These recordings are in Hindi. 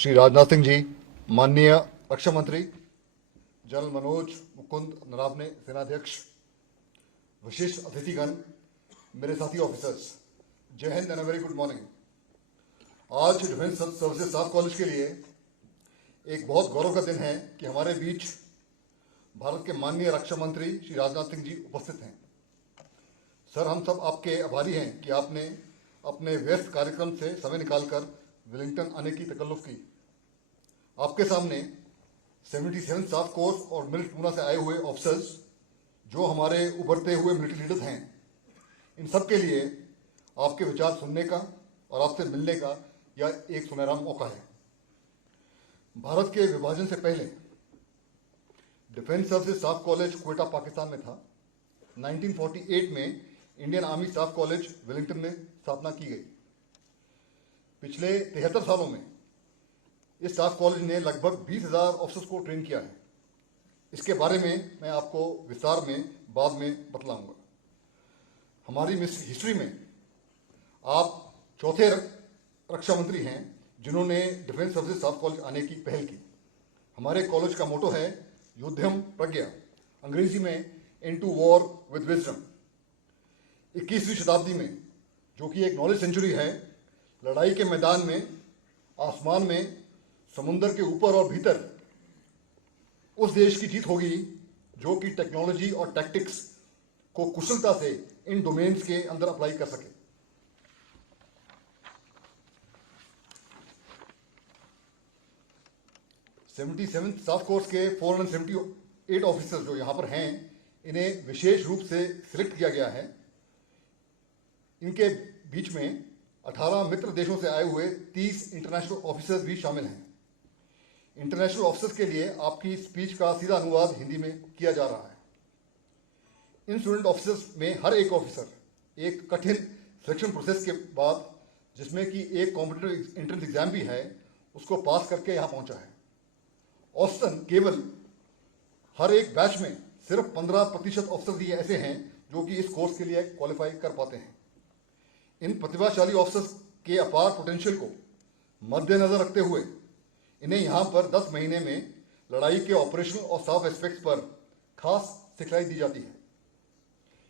श्री राजनाथ सिंह जी, माननीय रक्षा मंत्री जनरल मनोज मुकुंद नरावने, सेनाध्यक्ष, विशिष्ट अतिथिगण, मेरे साथी ऑफिसर्स, जय Hind and very good morning. आज डिफेंस सर्विसेज स्टाफ कॉलेज के लिए एक बहुत गौरव का दिन है कि हमारे बीच भारत के माननीय रक्षा मंत्री श्री राजनाथ सिंह जी उपस्थित हैं। सर, हम सब आपके आभारी हैं कि आपने अपने व्यस्त कार्यक्रम से समय निकालकर वेलिंगटन आने की तकल्लुफ की। आपके सामने 77 स्टाफ कोर्स और मिलिट्री पूना से आए हुए ऑफिसर्स, जो हमारे उभरते हुए मिलिट्री लीडर्स हैं, इन सब के लिए आपके विचार सुनने का और आपसे मिलने का यह एक सुनहरा मौका है। भारत के विभाजन से पहले defence services staff college Quetta Pakistan में था। 1948 में Indian army staff college Wellington में स्थापना की गई। पिछले 73 सालों में इस स्टाफ कॉलेज ने लगभग 20,000 ऑफिसर्स को ट्रेन किया है। इसके बारे में मैं आपको विस्तार में बाद में बतलाऊंगा। हमारी हिस्ट्री में आप चौथे रक्षा मंत्री हैं जिन्होंने डिफेंस सर्विसेज स्टाफ कॉलेज आने की पहल की। हमारे कॉलेज का मोटो है युद्धम प्रज्ञा, अंग्रेजी में इनटू वॉर विद विजडम। 21वीं शताब्दी में, जो कि एक नॉलेज सेंचुरी है, लड़ाई के मैदान में, आसमान में, समुद्र के ऊपर और भीतर उस देश की जीत होगी जो कि टेक्नोलॉजी और टैक्टिक्स को कुशलता से इन डोमेन्स के अंदर अप्लाई कर सके। स्टाफ कोर्स के 478 ऑफिसर्स जो यहाँ पर हैं, इन्हें विशेष रूप से सिलेक्ट किया गया है। इनके बीच में 18 मित्र देशों से आए हुए 30 इंटरनेशनल ऑफिसर्स भी शामिल हैं। इंटरनेशनल ऑफिसर्स के लिए आपकी स्पीच का सीधा अनुवाद हिंदी में किया जा रहा है। इन स्टूडेंट ऑफिसर्स में हर एक ऑफिसर एक कठिन सिलेक्शन प्रोसेस के बाद, जिसमें कि एक कॉम्पिटिटिव एंट्रेंस एग्जाम भी है, उसको पास करके यहाँ पहुँचा है। औसतन केवल हर एक बैच में सिर्फ 15% ऑफिसर्स ही ऐसे हैं जो कि इस कोर्स के लिए क्वालिफाई कर पाते हैं। इन प्रतिभाशाली ऑफिसर्स के अपार पोटेंशियल को मद्देनजर रखते हुए इन्हें यहाँ पर 10 महीने में लड़ाई के ऑपरेशनल और स्टाफ एस्पेक्ट्स पर खास सिखलाई दी जाती है।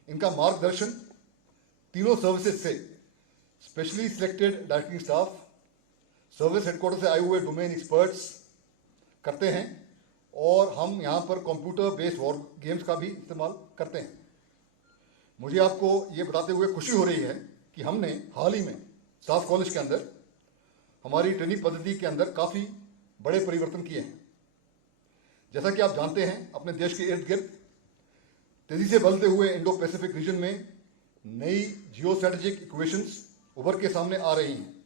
इनका मार्गदर्शन तीनों सर्विसेज से specially selected directing staff, service headquarter से आए हुए डोमेन एक्सपर्ट्स करते हैं, और हम यहाँ पर कंप्यूटर बेस्ड वॉर गेम्स का भी इस्तेमाल करते हैं। मुझे आपको ये बताते हुए खुशी हो रही है कि हमने हाल ही में स्टाफ कॉलेज के अंदर हमारी ट्रेनिंग पद्धति के अंदर काफ़ी बड़े परिवर्तन किए हैं। जैसा कि आप जानते हैं, अपने देश के इर्द गिर्द तेजी से बदलते हुए इंडो पैसिफिक रीजन में नई जियो स्ट्रेटेजिक इक्वेशंस उभर के सामने आ रही हैं,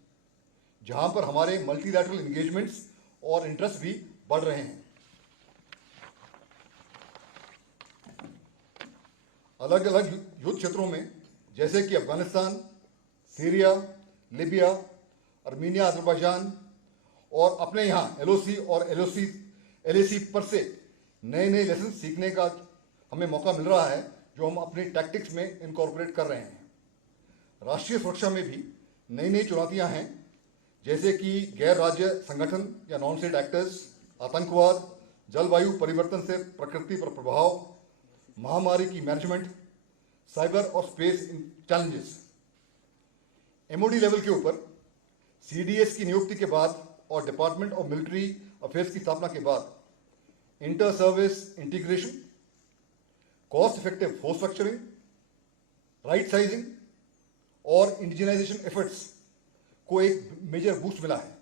जहां पर हमारे मल्टीलैटरल एंगेजमेंट्स और इंटरेस्ट भी बढ़ रहे हैं। अलग अलग युद्ध क्षेत्रों में, जैसे कि Afghanistan, Syria, Libya, Armenia, Azerbaijan, और अपने यहाँ एलओसी और एलएसी पर से नए नए लेसन सीखने का हमें मौका मिल रहा है, जो हम अपनी टैक्टिक्स में इनकॉर्पोरेट कर रहे हैं। राष्ट्रीय सुरक्षा में भी नई नई चुनौतियां हैं, जैसे कि गैर राज्य संगठन या नॉन स्टेट एक्टर्स, आतंकवाद, जलवायु परिवर्तन से प्रकृति पर प्रभाव, महामारी की मैनेजमेंट, साइबर और स्पेस चैलेंजेस। एमओडी लेवल के ऊपर सीडीएस की नियुक्ति के बाद और डिपार्टमेंट ऑफ मिलिट्री अफेयर्स की स्थापना के बाद inter service integration, cost effective force structuring, right sizing और इंडिजिनाइजेशन एफर्ट्स को एक मेजर बूस्ट मिला है।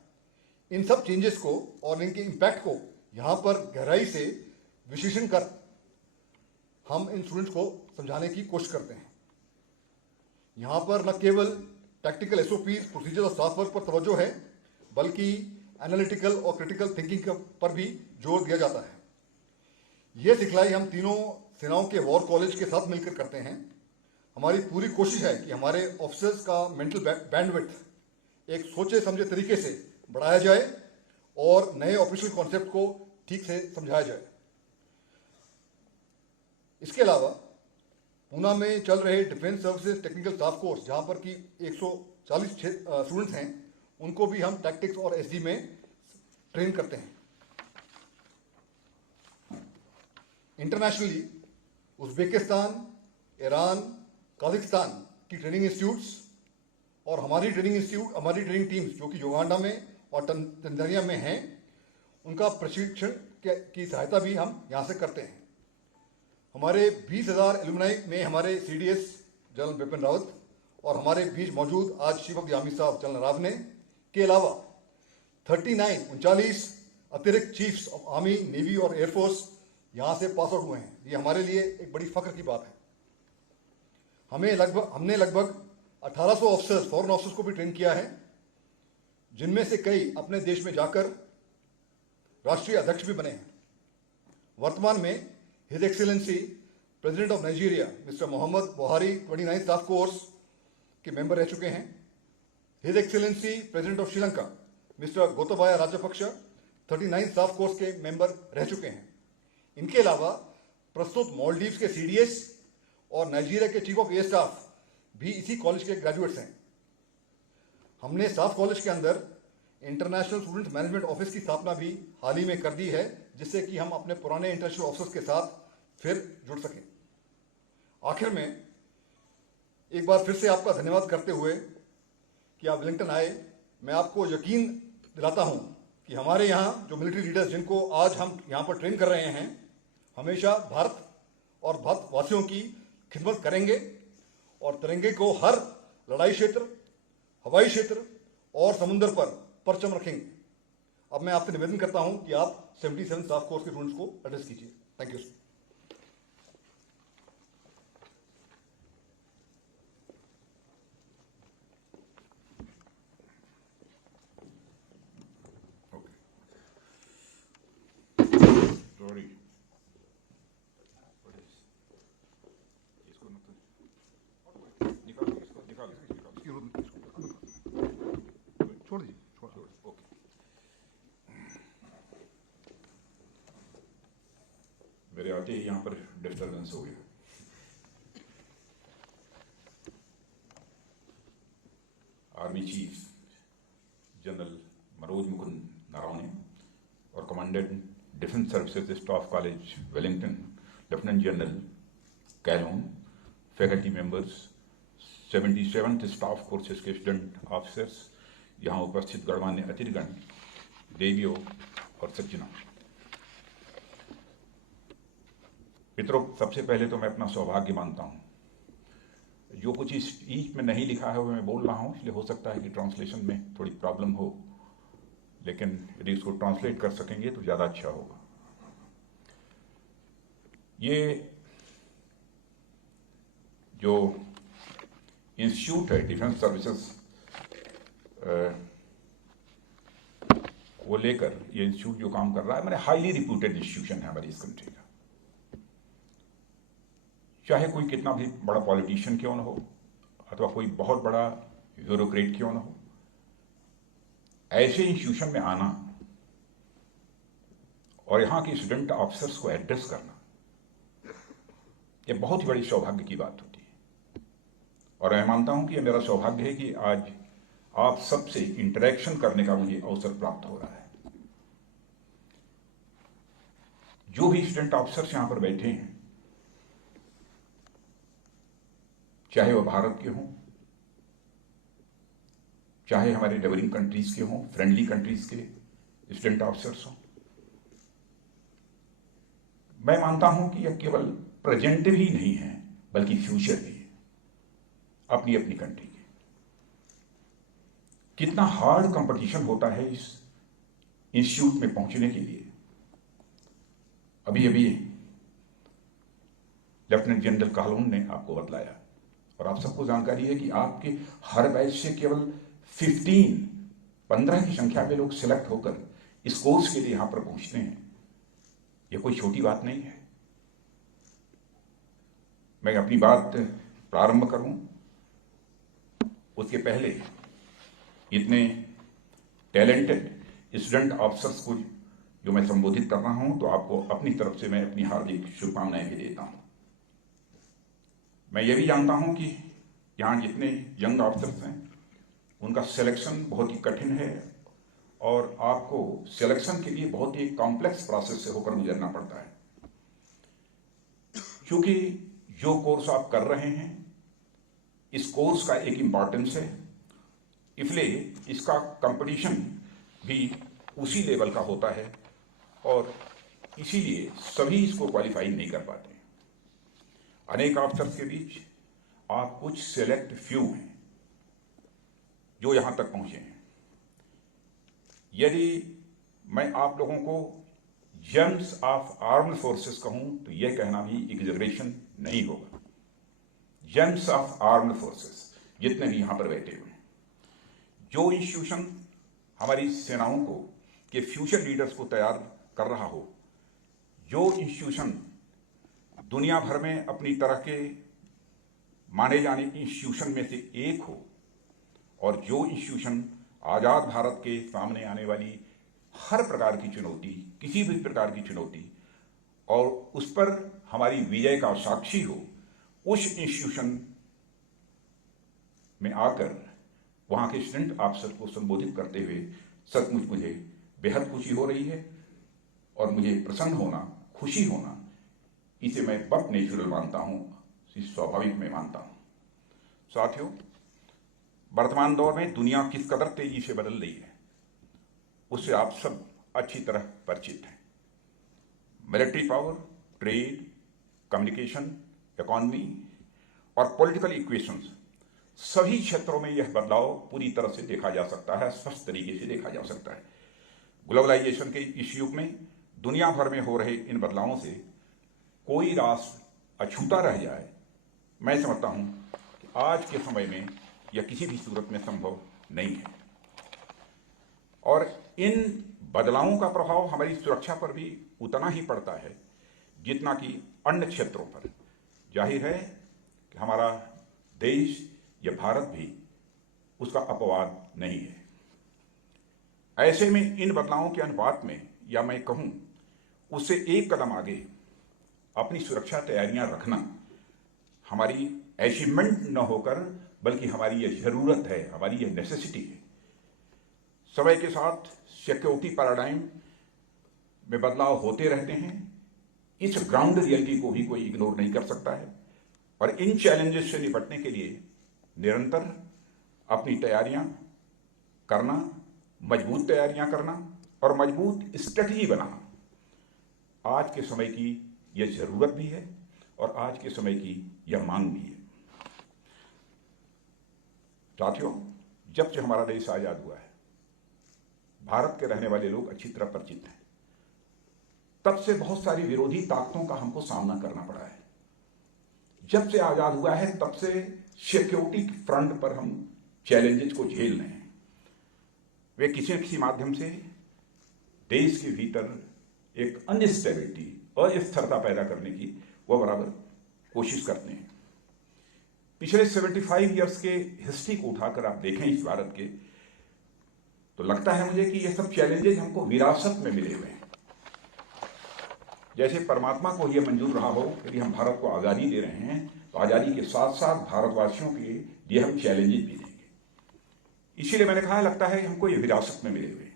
इन सब चेंजेस को और इनके इम्पैक्ट को यहाँ पर गहराई से विश्लेषण कर हम इन स्टूडेंट्स को समझाने की कोशिश करते हैं। यहाँ पर न केवल टैक्टिकल एसओपीज, प्रोसीजर और स्टाफ वर्क पर तवज्जो है, बल्कि एनालिटिकल और क्रिटिकल थिंकिंग पर भी जोर दिया जाता है। ये सिखलाई हम तीनों सेनाओं के वॉर कॉलेज के साथ मिलकर करते हैं। हमारी पूरी कोशिश है कि हमारे ऑफिसर्स का मेंटल बैंडविड्थ एक सोचे समझे तरीके से बढ़ाया जाए और नए ऑपरेशनल कॉन्सेप्ट को ठीक से समझाया जाए। इसके अलावा पूना में चल रहे defence services technical staff course, जहाँ पर कि 140 स्टूडेंट्स हैं, उनको भी हम टैक्टिक्स और एसडी में ट्रेन करते हैं। इंटरनेशनली उज्बेकिस्तान, ईरान, काजाकिस्तान की ट्रेनिंग इंस्टीट्यूट्स और हमारी ट्रेनिंग टीम्स जो कि युगांडा में और तंजानिया में हैं, उनका प्रशिक्षण की सहायता भी हम यहाँ से करते हैं। हमारे 20,000 एलुमनाई में हमारे CDS जनरल बिपिन रावत और हमारे बीच मौजूद आज चीफ ऑफ द आर्मी साहब जनरल नरावने के अलावा 39 अतिरिक्त चीफ्स ऑफ आर्मी, नेवी और एयरफोर्स यहाँ से पास आउट हुए हैं। ये हमारे लिए एक बड़ी फख्र की बात है। हमने लगभग 1800 ऑफिसर्स, फॉरेन ऑफिसर्स को भी ट्रेन किया है, जिनमें से कई अपने देश में जाकर राष्ट्रीय अध्यक्ष भी बने हैं। वर्तमान में his excellency president of Nigeria mister Muhammadu Buhari 29 staff course के मेंबर रह चुके हैं। His excellency president of Sri Lanka mister Gotabaya Rajapaksa 39 staff course के मेंबर रह चुके हैं। इनके अलावा प्रस्तुत मालदीव्स के CDS और नाइजीरिया के चीफ ऑफ एयर स्टाफ भी इसी कॉलेज के ग्रेजुएट्स हैं। हमने स्टाफ कॉलेज के अंदर इंटरनेशनल स्टूडेंट मैनेजमेंट ऑफिस की स्थापना भी हाल ही में कर दी है, जिससे कि हम अपने पुराने इंटरनेशनल ऑफिसर्स के साथ फिर जुड़ सकें। आखिर में एक बार फिर से आपका धन्यवाद करते हुए कि आप वेलिंगटन आए, मैं आपको यकीन दिलाता हूं कि हमारे यहाँ जो मिलिट्री लीडर्स जिनको आज हम यहाँ पर ट्रेन कर रहे हैं, हमेशा भारत और भारतवासियों की खिदमत करेंगे और तिरंगे को हर लड़ाई क्षेत्र, हवाई क्षेत्र और समुद्र पर परचम रखेंगे। अब मैं आपसे निवेदन करता हूं कि आप 77 स्टाफ कोर्स के स्टूडेंट्स को एड्रेस कीजिए। Thank you. छोड़ दीजिए। ओके। मेरे आते ही यहाँ पर डिस्टर्बेंस हो गया। Army chief general Manoj Mukund Naravane और commandant defence services staff college Wellington lieutenant general Kahlon, faculty members, 77th staff courses के स्टूडेंट ऑफिसर्स, यहाँ उपस्थित गणमान्य अतिथिगण, देवियों और सज्जनों, मित्रों, सबसे पहले तो मैं अपना सौभाग्य मानता हूँ। जो कुछ इस स्पीच में नहीं लिखा है वो मैं बोल रहा हूँ, इसलिए हो सकता है कि ट्रांसलेशन में थोड़ी प्रॉब्लम हो, लेकिन यदि इसको ट्रांसलेट कर सकेंगे तो ज़्यादा अच्छा होगा। ये जो इंस्टीट्यूट है डिफेंस सर्विसेज को लेकर, ये इंस्टीट्यूट जो काम कर रहा है, मैंने हाईली रिप्यूटेड इंस्टीट्यूशन है हमारी इस कंट्री का। चाहे कोई कितना भी बड़ा पॉलिटिशियन क्यों ना हो अथवा कोई बहुत बड़ा ब्यूरोक्रेट क्यों ना हो, ऐसे इंस्टीट्यूशन में आना और यहाँ के स्टूडेंट ऑफिसर्स को एड्रेस करना, ये बहुत ही बड़ी सौभाग्य की बात होती है। और मैं मानता हूं कि यह मेरा सौभाग्य है कि आज आप सबसे इंटरेक्शन करने का मुझे अवसर प्राप्त हो रहा है। जो भी स्टूडेंट ऑफिसर्स यहां पर बैठे हैं, चाहे वह भारत के हों, चाहे हमारे नेबरिंग कंट्रीज के हों, फ्रेंडली कंट्रीज के स्टूडेंट ऑफिसर्स हों, मैं मानता हूं कि यह केवल प्रेजेंट भी नहीं है बल्कि फ्यूचर भी है अपनी अपनी कंट्री के। कितना हार्ड कंपटीशन होता है इस इंस्टीट्यूट में पहुंचने के लिए। अभी अभी लेफ्टिनेंट जनरल काहलून ने आपको बतलाया और आप सबको जानकारी है कि आपके हर बैच से केवल 15 की संख्या में लोग सिलेक्ट होकर इस कोर्स के लिए यहां पर पहुंचते हैं। यह कोई छोटी बात नहीं है। मैं अपनी बात प्रारंभ करूं उसके पहले इतने टैलेंटेड स्टूडेंट ऑफिसर्स को जो मैं संबोधित कर रहा हूं, तो आपको अपनी तरफ से मैं अपनी हार्दिक शुभकामनाएं भी देता हूं। मैं ये भी जानता हूं कि यहाँ जितने यंग ऑफिसर्स हैं उनका सिलेक्शन बहुत ही कठिन है और आपको सिलेक्शन के लिए बहुत ही कॉम्प्लेक्स प्रोसेस से होकर गुजरना पड़ता है, क्योंकि जो कोर्स आप कर रहे हैं इस कोर्स का एक इम्पॉर्टेंस है, इसलिए इसका कंपटीशन भी उसी लेवल का होता है और इसीलिए सभी इसको क्वालिफाई नहीं कर पाते। अनेक ऑफिसर्स के बीच आप कुछ सेलेक्ट फ्यू हैं जो यहां तक पहुंचे हैं। यदि मैं आप लोगों को जेम्स ऑफ आर्म्ड फोर्सेस कहूं तो यह कहना भी एग्जैगरेशन नहीं होगा। जेम्स ऑफ आर्म्ड फोर्सेस जितने भी यहां पर बैठे हुए हैं, जो इंस्टीट्यूशन हमारी सेनाओं को के फ्यूचर लीडर्स को तैयार कर रहा हो, जो इंस्टीट्यूशन दुनिया भर में अपनी तरह के माने जाने इंस्टीट्यूशन में से एक हो, और जो इंस्टीट्यूशन आजाद भारत के सामने आने वाली हर प्रकार की चुनौती, किसी भी प्रकार की चुनौती और उस पर हमारी विजय का साक्षी हो, उस इंस्टीट्यूशन में आकर वहां के स्टूडेंट ऑफिसर को संबोधित करते हुए सचमुच मुझे बेहद खुशी हो रही है और मुझे प्रसन्न होना, खुशी होना, इसे मैं बहुत नेचुरल मानता हूं, इस स्वाभाविक में मानता हूं। साथियों, वर्तमान दौर में दुनिया किस कदर तेजी से बदल रही है उससे आप सब अच्छी तरह परिचित हैं। Military power, trade, communication, economy और पॉलिटिकल इक्वेशंस, सभी क्षेत्रों में यह बदलाव पूरी तरह से देखा जा सकता है, स्पष्ट तरीके से देखा जा सकता है। ग्लोबलाइजेशन के इस युग में दुनिया भर में हो रहे इन बदलावों से कोई राष्ट्र अछूता रह जाए, मैं समझता हूं कि आज के समय में यह किसी भी सूरत में संभव नहीं है। और इन बदलावों का प्रभाव हमारी सुरक्षा पर भी उतना ही पड़ता है जितना कि अन्य क्षेत्रों पर। जाहिर है कि हमारा देश या भारत भी उसका अपवाद नहीं है। ऐसे में इन बदलावों के अनुपात में, या मैं कहूं उससे एक कदम आगे अपनी सुरक्षा तैयारियां रखना हमारी अचीवमेंट न होकर बल्कि हमारी यह जरूरत है, हमारी यह नेसेसिटी है। समय के साथ सिक्योरिटी पैराडाइम में बदलाव होते रहते हैं, इस ग्राउंड रियलिटी को भी कोई इग्नोर नहीं कर सकता है और इन चैलेंजेस से निपटने के लिए निरंतर अपनी तैयारियां करना, मजबूत तैयारियां करना और मजबूत स्ट्रेटजी बनाना आज के समय की यह जरूरत भी है और आज के समय की यह मांग भी है। साथियों, जब से हमारा देश आजाद हुआ है, भारत के रहने वाले लोग अच्छी तरह परिचित हैं, तब से बहुत सारी विरोधी ताकतों का हमको सामना करना पड़ा है। जब से आजाद हुआ है तब से सिक्योरिटी फ्रंट पर हम चैलेंजेस को झेल रहे हैं। वे किसी न किसी माध्यम से देश के भीतर एक अनस्टेबिलिटी, अस्थिरता पैदा करने की वह बराबर कोशिश करते हैं। पिछले 75 इयर्स के हिस्ट्री को उठाकर आप देखें इस भारत के, तो लगता है मुझे कि यह सब चैलेंजेस हमको विरासत में मिले हुए हैं। जैसे परमात्मा को यह मंजूर रहा हो यदि हम भारत को आज़ादी दे रहे हैं तो आज़ादी के साथ साथ भारतवासियों के लिए हम चैलेंजेस भी देंगे। इसीलिए मैंने कहा लगता है हमको ये विरासत में मिले हुए।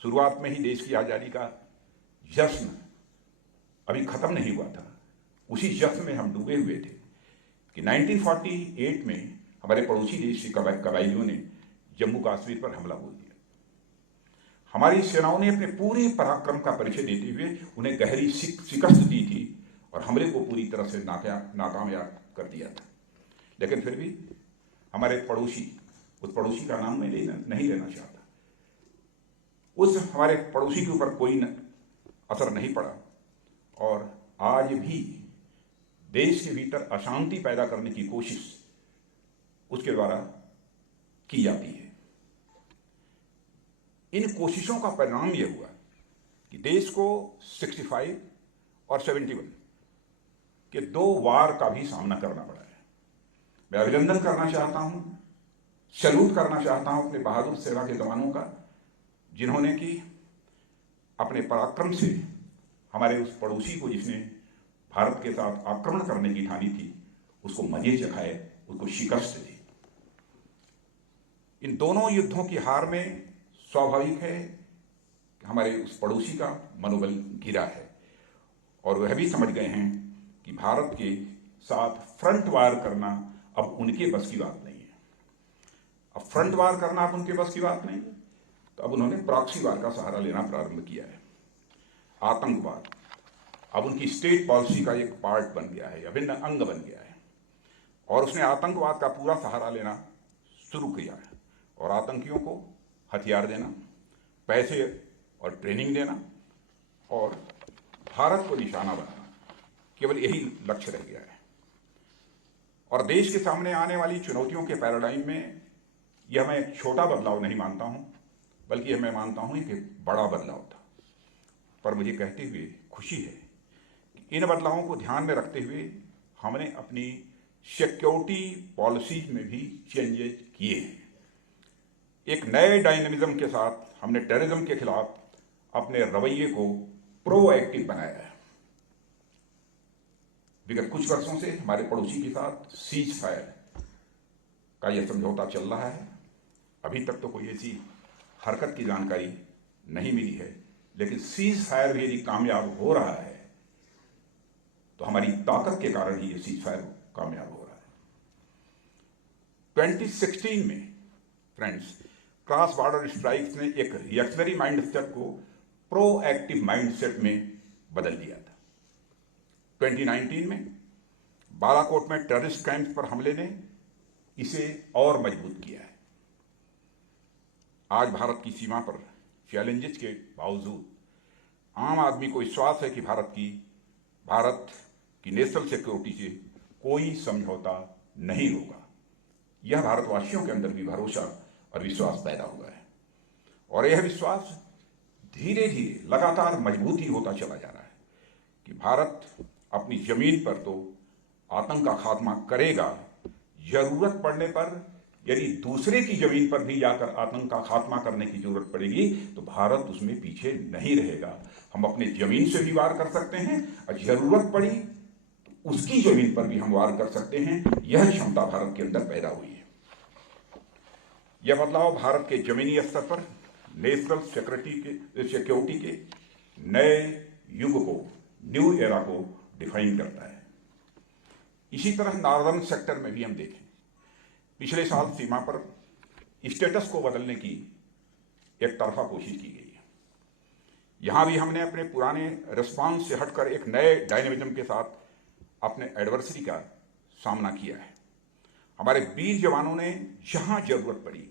शुरुआत में ही देश की आज़ादी का जश्न अभी खत्म नहीं हुआ था, उसी जश्न में हम डूबे हुए थे कि 1948 में हमारे पड़ोसी देश के कबायलियों ने जम्मू कश्मीर पर हमला बोल दिया। हमारी सेनाओं ने अपने पूरे पराक्रम का परिचय देते हुए उन्हें गहरी शिकस्त दी थी और हमले को पूरी तरह से नाकामयाब कर दिया था। लेकिन फिर भी हमारे पड़ोसी, उस पड़ोसी का नाम मैं नहीं लेना चाहता, उस हमारे पड़ोसी के ऊपर कोई असर नहीं पड़ा और आज भी देश के भीतर अशांति पैदा करने की कोशिश उसके द्वारा की जाती है। इन कोशिशों का परिणाम यह हुआ कि देश को 65 और 71 के 2 वार का भी सामना करना पड़ा है। मैं अभिनंदन करना चाहता हूं, सैल्यूट करना चाहता हूं अपने बहादुर सेना के जवानों का, जिन्होंने कि अपने पराक्रम से हमारे उस पड़ोसी को जिसने भारत के साथ आक्रमण करने की ठानी थी उसको मजे चखाए, उसको शिकस्त दी। इन दोनों युद्धों की हार में स्वाभाविक है कि हमारे उस पड़ोसी का मनोबल गिरा है और वह भी समझ गए हैं कि भारत के साथ फ्रंट वार करना अब उनके बस की बात नहीं है। अब फ्रंट वार करना अब उनके बस की बात नहीं है, तो अब उन्होंने प्रॉक्सी वार का सहारा लेना प्रारंभ किया है। आतंकवाद अब उनकी स्टेट पॉलिसी का एक पार्ट बन गया है, अभिन्न अंग बन गया है और उसने आतंकवाद का पूरा सहारा लेना शुरू किया है और आतंकियों को हथियार देना, पैसे और ट्रेनिंग देना और भारत को निशाना बनाना, केवल यही लक्ष्य रह गया है। और देश के सामने आने वाली चुनौतियों के पैराडाइम में यह मैं एक छोटा बदलाव नहीं मानता हूं, बल्कि यह मैं मानता हूं कि बड़ा बदलाव था। पर मुझे कहते हुए खुशी है कि इन बदलावों को ध्यान में रखते हुए हमने अपनी सिक्योरिटी पॉलिसीज में भी चेंजेस किए हैं। एक नए डायनेमिज्म के साथ हमने टेररिज्म के खिलाफ अपने रवैये को प्रोएक्टिव बनाया है। विगत कुछ वर्षों से हमारे पड़ोसी के साथ सीज फायर का यह समझौता चल रहा है। अभी तक तो कोई ऐसी हरकत की जानकारी नहीं मिली है, लेकिन सीज फायर भी यदि कामयाब हो रहा है तो हमारी ताकत के कारण ही ये सीज फायर कामयाब हो रहा है। 2016 में फ्रेंड्स, क्रॉस बॉर्डर स्ट्राइक्स ने एक रिएक्शनरी माइंडसेट को प्रोएक्टिव माइंडसेट में बदल दिया था। 2019 में बालाकोट में टेररिस्ट कैंप पर हमले ने इसे और मजबूत किया है। आज भारत की सीमा पर चैलेंजेस के बावजूद आम आदमी को विश्वास है कि भारत की नेशनल सिक्योरिटी से कोई समझौता नहीं होगा। यह भारतवासियों के अंदर भी भरोसा और विश्वास पैदा हुआ है और यह विश्वास धीरे धीरे लगातार मजबूत ही होता चला जा रहा है कि भारत अपनी जमीन पर तो आतंक का खात्मा करेगा, जरूरत पड़ने पर यदि दूसरे की जमीन पर भी जाकर आतंक का खात्मा करने की जरूरत पड़ेगी तो भारत उसमें पीछे नहीं रहेगा। हम अपने जमीन से भी वार कर सकते हैं और जरूरत पड़ी तो उसकी जमीन पर भी हम वार कर सकते हैं। यह क्षमता भारत के अंदर पैदा हुई है। यह बदलाव भारत के जमीनी स्तर पर नेशनल सिक्योरिटी के नए युग को, न्यू एरा को डिफाइन करता है। इसी तरह नॉर्दर्न सेक्टर में भी हम देखें, पिछले साल सीमा पर स्टेटस को बदलने की एक तरफा कोशिश की गई है। यहां भी हमने अपने पुराने रिस्पांस से हटकर एक नए डायनेमिज्म के साथ अपने एडवर्सरी का सामना किया है। हमारे वीर जवानों ने जहां जरूरत पड़ी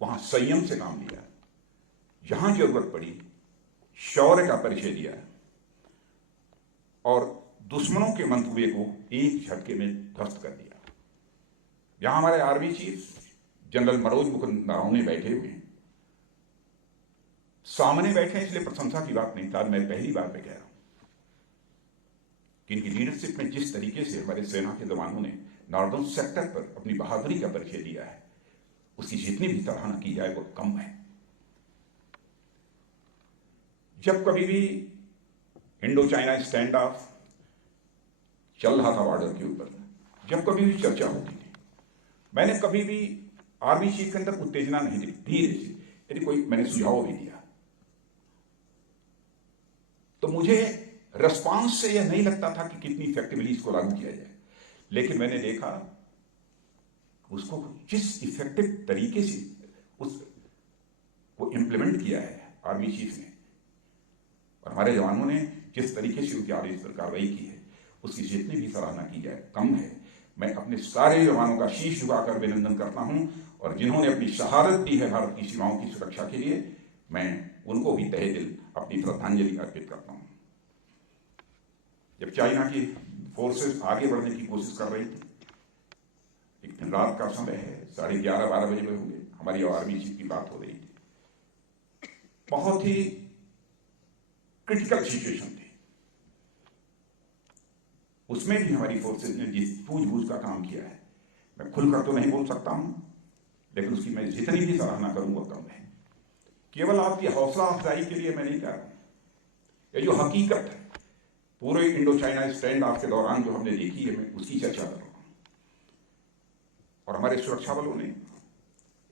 वहां संयम से काम लिया, जहां जरूरत पड़ी शौर्य का परिचय दिया और दुश्मनों के मंसूबे को एक झटके में ध्वस्त कर दिया। यहां हमारे army chief general Manoj Mukund Naravane बैठे हुए हैं। सामने बैठे हैं इसलिए प्रशंसा की बात नहीं था, मैं पहली बार में कह रहा हूं कि इनकी लीडरशिप में जिस तरीके से हमारे सेना के जवानों ने नॉर्दर्न सेक्टर पर अपनी बहादुरी का परिचय दिया है, उसकी जितनी भी सराहना की जाए वो कम है। जब कभी भी इंडो चाइना स्टैंड ऑफ चल रहा था बॉर्डर के ऊपर, जब कभी भी चर्चा होती थी, मैंने कभी भी आर्मी चीफ के अंदर उत्तेजना नहीं दी। धीरे से यदि कोई मैंने सुझाव भी दिया तो मुझे रिस्पांस से यह नहीं लगता था कि कितनी इफेक्टिवली इसको लागू किया जाए, लेकिन मैंने देखा उसको जिस इफेक्टिव तरीके से उसको इंप्लीमेंट किया है आर्मी चीफ ने और हमारे जवानों ने जिस तरीके से उनके आदेश पर कार्रवाई की है, उसकी जितनी भी सराहना की जाए कम है। मैं अपने सारे जवानों का शीश झुकाकर अभिनंदन करता हूं और जिन्होंने अपनी शहादत दी है भारत की सीमाओं की सुरक्षा के लिए, मैं उनको भी तहे दिल अपनी श्रद्धांजलि अर्पित करता हूं। जब चाइना की फोर्सेस आगे बढ़ने की कोशिश कर रही थी, एक दिन रात का समय है, 11:30-12 बजे में होंगे, हमारी आर्मी चीफ की बात हो रही थी। बहुत ही क्रिटिकल सिचुएशन थी, उसमें भी हमारी फोर्सेस ने जिस सूझबूझ का काम किया है, मैं खुलकर तो नहीं बोल सकता हूं, लेकिन उसकी मैं जितनी भी सराहना करूं वो कम है। केवल आपकी हौसला अफजाई के लिए मैं नहीं कह रहा हूं, ये जो हकीकत है पूरे इंडो चाइना स्टैंड ऑफ के दौरान जो हमने देखी है, मैं उसकी चर्चा कर रहा हूं। और हमारे सुरक्षा बलों ने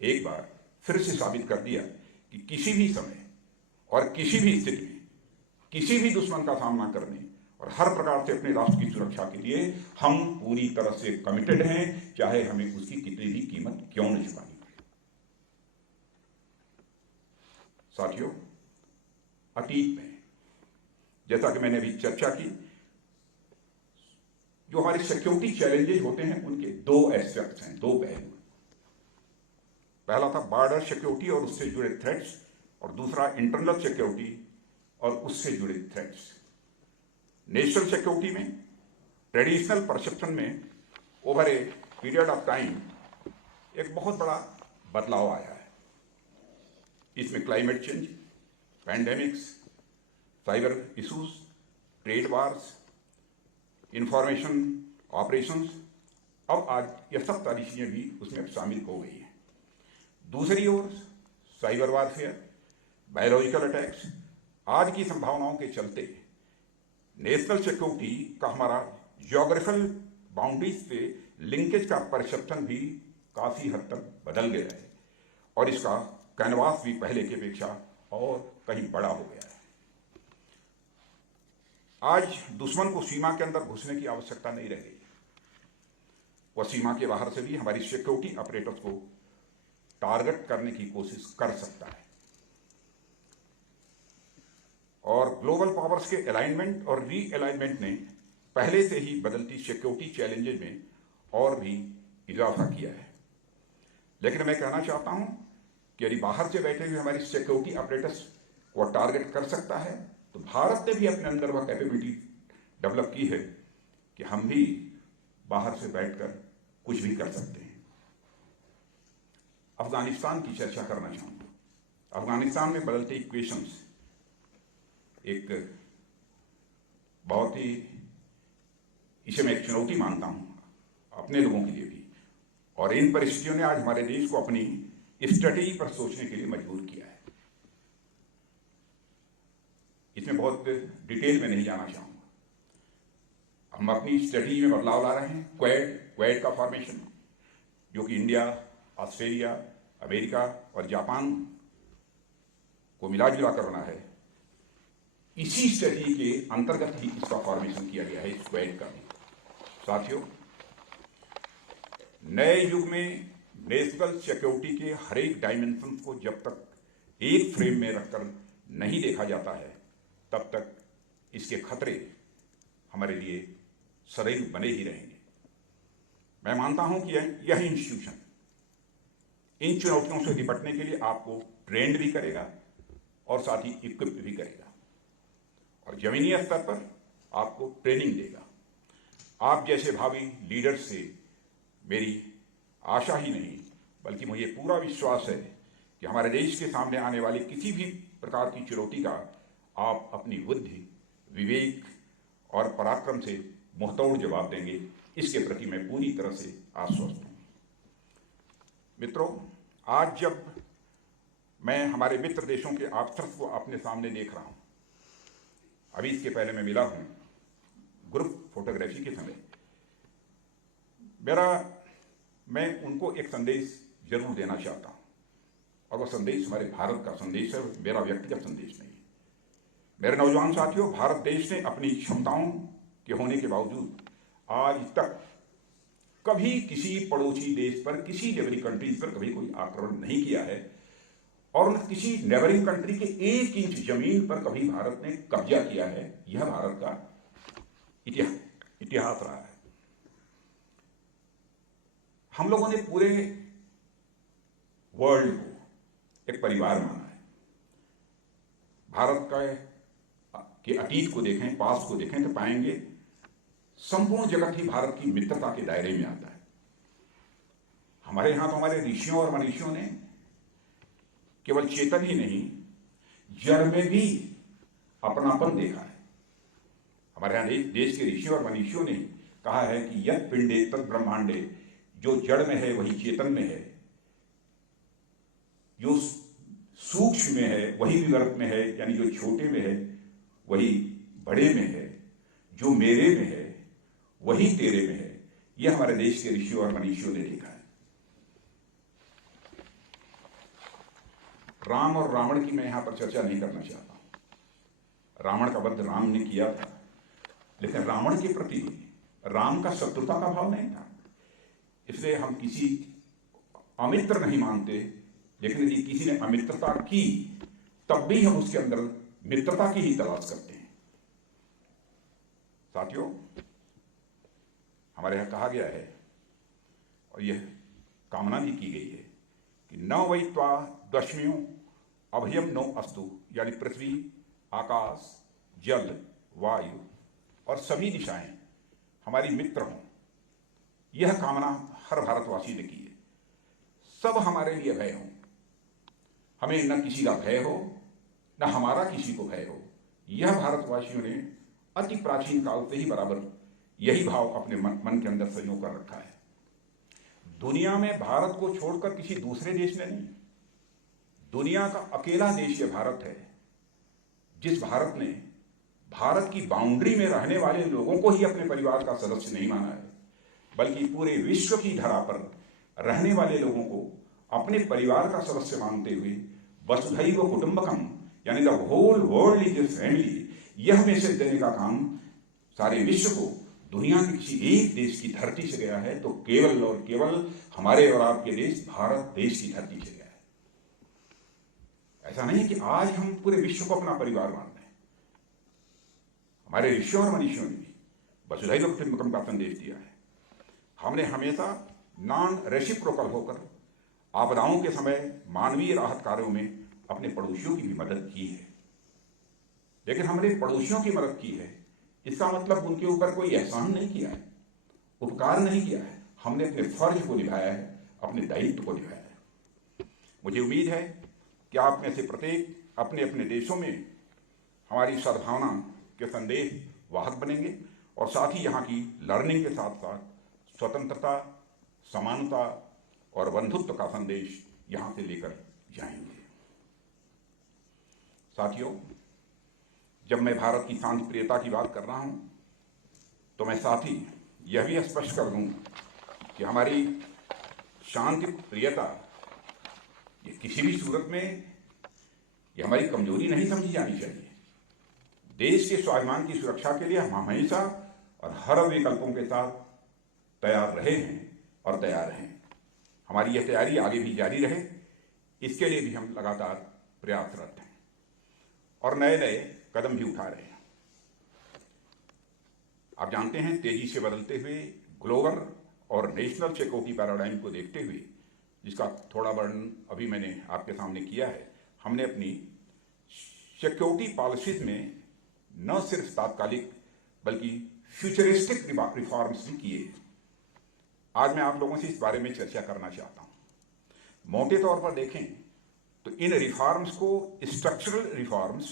एक बार फिर से साबित कर दिया कि किसी भी समय और किसी भी स्थिति में किसी भी दुश्मन का सामना करने और हर प्रकार से अपने राष्ट्र की सुरक्षा के लिए हम पूरी तरह से कमिटेड हैं, चाहे हमें उसकी कितनी भी कीमत क्यों न चुकानी पड़े। साथियों, अतीत में जैसा कि मैंने अभी चर्चा की, जो हमारे सिक्योरिटी चैलेंजेस होते हैं उनके दो एस्पेक्ट्स हैं, दो पहलू। पहला था बॉर्डर सिक्योरिटी और उससे जुड़े थ्रेट्स, और दूसरा इंटरनल सिक्योरिटी और उससे जुड़े थ्रेट्स। नेशनल सिक्योरिटी में ट्रेडिशनल परसेप्शन में over a period of time एक बहुत बड़ा बदलाव आया है। इसमें climate change, pandemics, cyber issues, trade wars, information operations, अब आज यह सब सारी चीजें भी उसमें शामिल हो गई हैं। दूसरी ओर साइबर वारफेयर, बायोलॉजिकल अटैक्स, आज की संभावनाओं के चलते नेशनल सिक्योरिटी का हमारा ज्योग्राफिकल बाउंड्रीज से लिंकेज का परसेप्शन भी काफी हद तक बदल गया है और इसका कैनवास भी पहले की अपेक्षा और कहीं बड़ा हो गया है। आज दुश्मन को सीमा के अंदर घुसने की आवश्यकता नहीं रह गई। वह सीमा के बाहर से भी हमारी सिक्योरिटी ऑपरेटर्स को टारगेट करने की कोशिश कर सकता है। और ग्लोबल पावर्स के अलाइनमेंट और रीअलाइनमेंट ने पहले से ही बदलती सिक्योरिटी चैलेंजेस में और भी इजाफा किया है। लेकिन मैं कहना चाहता हूं कि यदि बाहर से बैठे हुए हमारी सिक्योरिटी ऑपरेटर्स को टारगेट कर सकता है, तो भारत ने भी अपने अंदर वह कैपेबिलिटी डेवलप की है कि हम भी बाहर से बैठकर कुछ भी कर सकते हैं। अफगानिस्तान की चर्चा करना चाहूंगा। अफगानिस्तान में बदलते इक्वेशंस एक बहुत ही, इसे मैं एक चुनौती मानता हूं अपने लोगों के लिए भी, और इन परिस्थितियों ने आज हमारे देश को अपनी स्ट्रेटेजी पर सोचने के लिए मजबूर किया है। इसमें बहुत डिटेल में नहीं जाना चाहूंगा। हम अपनी स्ट्रेटेजी में बदलाव ला रहे हैं। क्वेड का फॉर्मेशन, जो कि इंडिया, ऑस्ट्रेलिया, अमेरिका और जापान को मिला जुला कर बना है, इसी स्ट्रेटेजी के अंतर्गत ही इसका फॉर्मेशन किया गया है, इस क्वेड का भी। साथियों, नए युग में नेशनल सिक्योरिटी के हर एक डायमेंशन को जब तक एक फ्रेम में रखकर नहीं देखा जाता है, तब तक इसके खतरे हमारे लिए सदैव बने ही रहेंगे। मैं मानता हूं कि यह इंस्टीट्यूशन इन चुनौतियों से निपटने के लिए आपको ट्रेंड भी करेगा और साथ ही इक्विप भी करेगा, और जमीनी स्तर पर आपको ट्रेनिंग देगा। आप जैसे भावी लीडर से मेरी आशा ही नहीं, बल्कि मुझे पूरा विश्वास है कि हमारे देश के सामने आने वाली किसी भी प्रकार की चुनौती का आप अपनी बुद्धि, विवेक और पराक्रम से मुंहतोड़ जवाब देंगे। इसके प्रति मैं पूरी तरह से आश्वस्त हूं। मित्रों, आज जब मैं हमारे मित्र देशों के ऑफिसर्स को अपने सामने देख रहा हूं, अभी इसके पहले मैं मिला हूं ग्रुप फोटोग्राफी के समय, मैं उनको एक संदेश जरूर देना चाहता हूं, और वह संदेश हमारे भारत का संदेश है, मेरा व्यक्तिगत संदेश नहीं है। मेरे नौजवान साथियों, भारत देश ने अपनी क्षमताओं के होने के बावजूद आज तक कभी किसी पड़ोसी देश पर, किसी नेबरिंग कंट्रीज पर कभी कोई आक्रमण नहीं किया है, और न किसी नेबरिंग कंट्री के 1 इंच जमीन पर कभी भारत ने कब्जा किया है। यह भारत का इतिहास रहा है। हम लोगों ने पूरे वर्ल्ड को एक परिवार माना है। भारत के अतीत को देखें, पास्ट को देखें, तो पाएंगे संपूर्ण जगत ही भारत की मित्रता के दायरे में आता है। हमारे यहां तो हमारे ऋषियों और मनीषियों ने केवल चेतन ही नहीं, जड़ में भी अपनापन देखा है। हमारे यहां देश के ऋषियों और मनीषियों ने कहा है कि यत् पिंडे तत् ब्रह्मांडे, जो जड़ में है वही चेतन में है, जो सूक्ष्म में है वही विवर्त में है, यानी जो छोटे में है वही बड़े में है, जो मेरे में है वही तेरे में है। यह हमारे देश के ऋषियों और मनीषियों ने देखा है। राम और रावण की मैं यहां पर चर्चा नहीं करना चाहता हूं। रावण का वध राम ने किया था, लेकिन रावण के प्रति राम का शत्रुता का भाव नहीं था। इसलिए हम किसी अमित्र नहीं मानते, लेकिन यदि किसी ने अमित्रता की तब भी हम उसके अंदर मित्रता की ही तलाश करते हैं। साथियों, हमारे यहां कहा गया है और यह कामना भी की गई है कि न वै त्वा दशम्यो अभयम नो अस्तु, यानी पृथ्वी, आकाश, जल, वायु और सभी दिशाएं हमारी मित्र हों। यह कामना हर भारतवासी ने की है। सब हमारे लिए भय हो, हमें न किसी का भय हो न हमारा किसी को भय हो। यह भारतवासियों ने अति प्राचीन काल से ही बराबर यही भाव अपने मन के अंदर संजो कर रखा है। दुनिया में भारत को छोड़कर किसी दूसरे देश ने नहीं, दुनिया का अकेला देश यह भारत है जिस भारत ने भारत की बाउंड्री में रहने वाले लोगों को ही अपने परिवार का सदस्य नहीं माना है, बल्कि पूरे विश्व की धरा पर रहने वाले लोगों को अपने परिवार का सदस्य मानते हुए वसुधैव कुटुंबकम, यानी the whole world is a family, यह मैसेज देने का काम सारे विश्व को दुनिया के किसी एक देश की धरती से गया है, तो केवल और केवल हमारे और आपके देश भारत देश की धरती से गया है। ऐसा नहीं कि आज हम पूरे विश्व को अपना परिवार मान रहे हैं। हमारे ऋषियों और मनीषियों ने भी वसुधैव कुटुंबकम का संदेश दिया है। हमने हमेशा नॉन रेसिप्रोकल होकर आपदाओं के समय मानवीय राहत कार्यों में अपने पड़ोसियों की भी मदद की है। लेकिन हमने पड़ोसियों की मदद की है, इसका मतलब उनके ऊपर कोई एहसान नहीं किया है, उपकार नहीं किया है। हमने अपने फर्ज को निभाया है, अपने दायित्व को निभाया है। मुझे उम्मीद है कि आप में से प्रत्येक अपने अपने देशों में हमारी सद्भावना के संदेश वाहक बनेंगे और साथ ही यहाँ की लर्निंग के साथ साथ स्वतंत्रता, समानता और बंधुत्व का संदेश यहाँ से लेकर जाएंगे। साथियों, जब मैं भारत की शांति प्रियता की बात कर रहा हूं तो मैं साथ ही यह भी स्पष्ट कर दूं कि हमारी शांति प्रियता ये किसी भी सूरत में ये हमारी कमजोरी नहीं समझी जानी चाहिए। देश के स्वाभिमान की सुरक्षा के लिए हम हमेशा और हर विकल्पों के साथ तैयार रहे हैं और तैयार हैं। हमारी यह तैयारी आगे भी जारी रहे, इसके लिए भी हम लगातार प्रयासरत हैं और नए नए कदम भी उठा रहे हैं। आप जानते हैं, तेजी से बदलते हुए ग्लोबल और नेशनल सिक्योरिटी पैराडाइम को देखते हुए, जिसका थोड़ा वर्णन अभी मैंने आपके सामने किया है, हमने अपनी सिक्योरिटी पॉलिसीज में न सिर्फ तात्कालिक बल्कि फ्यूचरिस्टिक रिफॉर्म्स भी किए। आज मैं आप लोगों से इस बारे में चर्चा करना चाहता हूं। मोटे तौर पर देखें तो इन रिफॉर्म्स को स्ट्रक्चरल रिफॉर्म्स,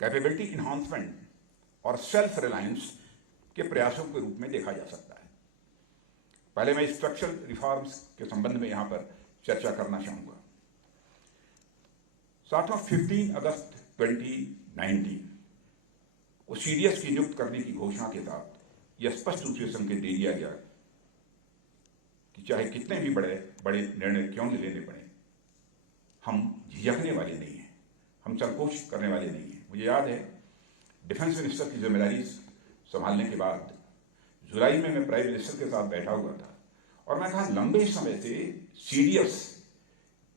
कैपेबिलिटी इन्हांसमेंट और सेल्फ रिलायंस के प्रयासों के रूप में देखा जा सकता है। पहले मैं स्ट्रक्चरल रिफॉर्म्स के संबंध में यहां पर चर्चा करना चाहूंगा। साथियों, 15 अगस्त 2019 को सीडीएस की नियुक्त करने की घोषणा के साथ यह स्पष्ट रूप से संकेत दे दिया गया कि चाहे कितने भी बड़े बड़े निर्णय क्यों न लेने पड़े, हम झिझकने वाले नहीं हैं, हम संकोच करने वाले नहीं हैं। मुझे याद है, डिफेंस मिनिस्टर की जिम्मेदारी संभालने के बाद जुलाई में मैं प्राइम मिनिस्टर के साथ बैठा हुआ था और मैं कहा, लंबे समय से सीडीएस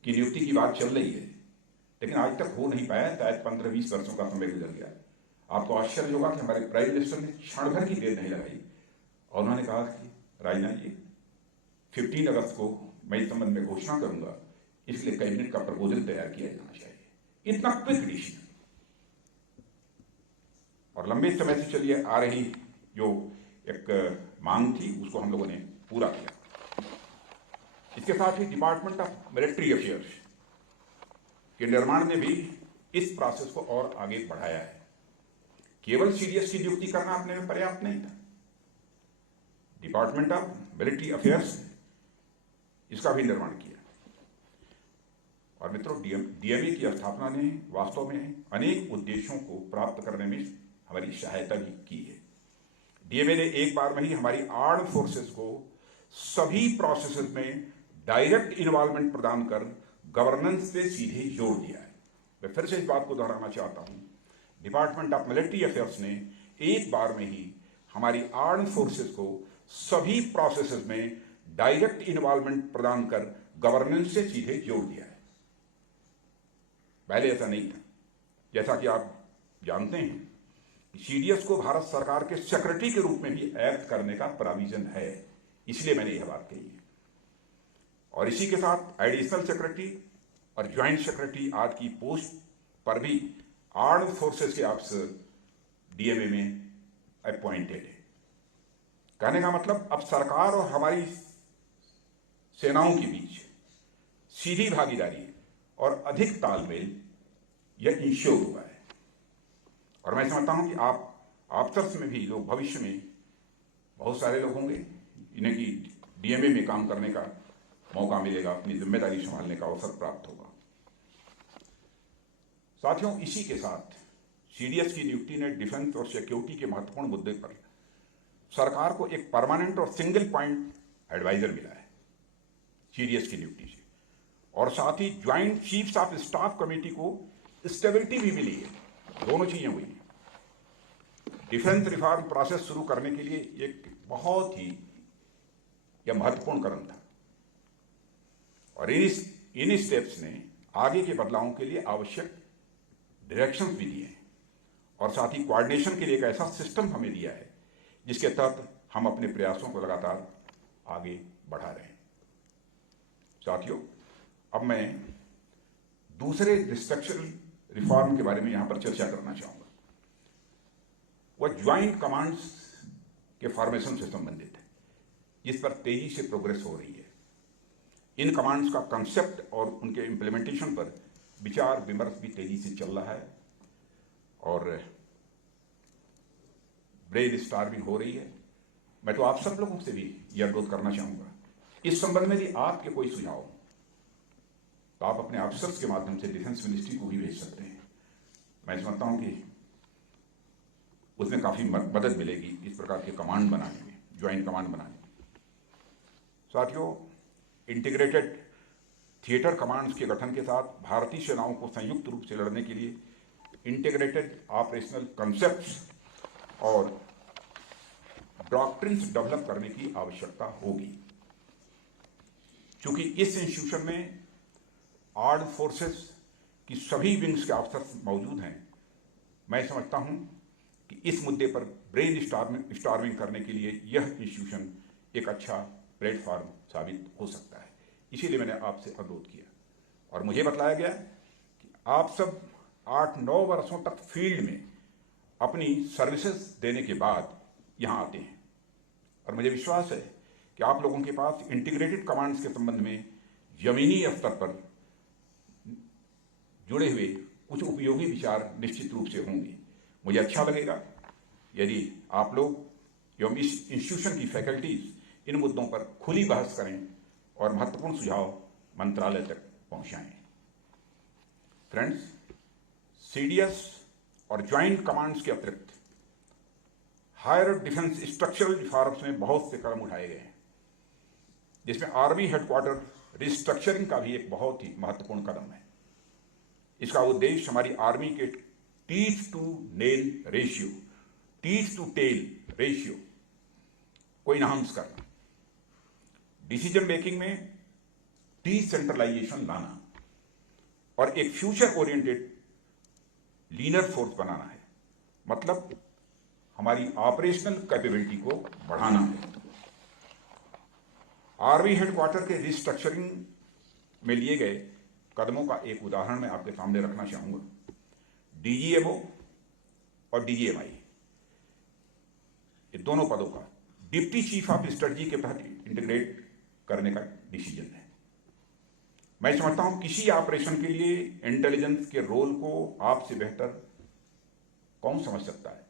की नियुक्ति की बात चल रही है, लेकिन आज तक हो नहीं पाया। शायद 15-20 वर्षों का समय गुजर गया। आपको आश्चर्य होगा कि हमारे प्राइम मिनिस्टर ने क्षण भर की देर नहीं लगाई और उन्होंने कहा कि राजनाथ जी, 15 अगस्त को मैं इस संबंध में घोषणा करूंगा, इसलिए कैबिनेट का प्रपोजल तैयार किया जाना चाहिए। इतना क्विक डिसीजन और लंबे समय से चलिए आ रही जो एक मांग थी, उसको हम लोगों ने पूरा किया। इसके साथ ही डिपार्टमेंट ऑफ मिलिट्री अफेयर्स के निर्माण ने भी इस प्रोसेस को और आगे बढ़ाया है। केवल सीडीएस की नियुक्ति करना अपने में पर्याप्त नहीं था। डिपार्टमेंट ऑफ मिलिट्री अफेयर्स इसका भी निर्माण किया और मित्रों, डीएमए की स्थापना ने वास्तव में अनेक उद्देश्यों को प्राप्त करने में हमारी सहायता भी की है। डीएमए ने एक बार में ही हमारी आर्म्ड फोर्सेस को सभी प्रोसेसेस में डायरेक्ट इन्वॉल्वमेंट प्रदान कर गवर्नेंस पे सीधे जोड़ दिया है। मैं फिर से इस बात को दोहराना चाहता हूं, डिपार्टमेंट ऑफ मिलिट्री अफेयर्स ने एक बार में ही हमारी आर्म्ड फोर्सेस को सभी प्रोसेसेस में डायरेक्ट इन्वॉल्वमेंट प्रदान कर गवर्नेंस से सीधे जोड़ दिया है। पहले ऐसा नहीं था। जैसा कि आप जानते हैं, सीडीएस को भारत सरकार के सेक्रेटरी के रूप में भी एक्ट करने का प्रोविजन है, इसलिए मैंने यह बात कही है। और इसी के साथ एडिशनल सेक्रेटरी और ज्वाइंट सेक्रेटरी आदि की पोस्ट पर भी आर्म्ड फोर्सेस के अफसर डीएमए में अपॉइंटेड है। कहने का मतलब अब सरकार और हमारी सेनाओं के बीच सीधी भागीदारी और अधिक तालमेल यह इंश्योर हुआ है। और मैं समझता हूं कि आप अफसर्स में भी लोग भविष्य में बहुत सारे लोग होंगे इन्हें कि डीएमए में काम करने का मौका मिलेगा, अपनी जिम्मेदारी संभालने का अवसर प्राप्त होगा। साथियों, इसी के साथ सीडीएस की नियुक्ति ने डिफेंस और सिक्योरिटी के महत्वपूर्ण मुद्दे पर सरकार को एक परमानेंट और सिंगल पॉइंट एडवाइजर मिला है सीडीएस की नियुक्ति से, और साथ ही joint chiefs of staff committee को स्टेबिलिटी भी मिली है। दोनों चीजें हुई हैं। डिफेंस रिफॉर्म प्रोसेस शुरू करने के लिए एक बहुत ही यह महत्वपूर्ण कदम था, और इन स्टेप्स ने आगे के बदलावों के लिए आवश्यक डायरेक्शंस भी दिए हैं, और साथ ही कोऑर्डिनेशन के लिए एक ऐसा सिस्टम हमें दिया है जिसके तहत हम अपने प्रयासों को लगातार आगे बढ़ा रहे हैं। साथियों, अब मैं दूसरे स्ट्रक्चरल रिफॉर्म के बारे में यहां पर चर्चा करना चाहूंगा। वह ज्वाइंट कमांड्स के फॉर्मेशन से संबंधित है, जिस पर तेजी से प्रोग्रेस हो रही है। इन कमांड्स का कंसेप्ट और उनके इंप्लीमेंटेशन पर विचार विमर्श भी तेजी से चल रहा है, और ब्रेन स्टॉर्मिंग हो रही है। मैं तो आप सब लोगों से भी यह अनुरोध करना चाहूंगा, इस संबंध में यदि आपके कोई सुझाव तो आप अपने अफसर्स के माध्यम से डिफेंस मिनिस्ट्री को भी भेज सकते हैं। मैं समझता हूं कि उसमें काफी मदद मिलेगी इस प्रकार के कमांड बनाने में, ज्वाइंट कमांड बनाने में। साथियों, इंटीग्रेटेड थिएटर कमांड्स के गठन के साथ भारतीय सेनाओं को संयुक्त रूप से लड़ने के लिए इंटीग्रेटेड ऑपरेशनल कंसेप्ट्स और डॉक्ट्रिन्स डेवलप करने की आवश्यकता होगी। चूंकि इस इंस्टीट्यूशन में आर्म्ड फोर्सेस की सभी विंग्स के अफसर मौजूद हैं, मैं समझता हूं कि इस मुद्दे पर ब्रेन स्टॉर्मिंग करने के लिए यह इंस्टीट्यूशन एक अच्छा प्लेटफॉर्म साबित हो सकता है। इसीलिए मैंने आपसे अनुरोध किया, और मुझे बताया गया कि आप सब 8-9 वर्षों तक फील्ड में अपनी सर्विसेज देने के बाद यहां आते हैं, और मुझे विश्वास है कि आप लोगों के पास इंटीग्रेटेड कमांड्स के संबंध में जमीनी स्तर पर जुड़े हुए कुछ उपयोगी विचार निश्चित रूप से होंगे। मुझे अच्छा लगेगा यदि आप लोग एवं इस इंस्टीट्यूशन की फैकल्टीज इन मुद्दों पर खुली बहस करें और महत्वपूर्ण सुझाव मंत्रालय तक पहुंचाएं। फ्रेंड्स, सीडीएस और ज्वाइंट कमांड्स के अतिरिक्त हायर डिफेंस स्ट्रक्चरल रिफॉर्म्स में बहुत से कदम उठाए गए हैं, जिसमें आर्मी हेडक्वार्टर रिस्ट्रक्चरिंग का भी एक बहुत ही महत्वपूर्ण कदम है। इसका उद्देश्य हमारी आर्मी के टीथ टू टेल रेशियो को इनहांस करना, डिसीजन मेकिंग में डिसेंट्रलाइजेशन लाना, और एक फ्यूचर ओरिएंटेड लीनर फोर्स बनाना है। मतलब हमारी ऑपरेशनल कैपेबिलिटी को बढ़ाना है। आर्मी हेडक्वार्टर के रिस्ट्रक्चरिंग में लिए गए कदमों का एक उदाहरण मैं आपके सामने रखना चाहूंगा। डीजीएमओ और डीजीएमआई, ये दोनों पदों का डिप्टी चीफ ऑफ स्ट्रेटजी के तहत इंटीग्रेट करने का डिसीजन है। मैं समझता हूं किसी ऑपरेशन के लिए इंटेलिजेंस के रोल को आपसे बेहतर कौन समझ सकता है।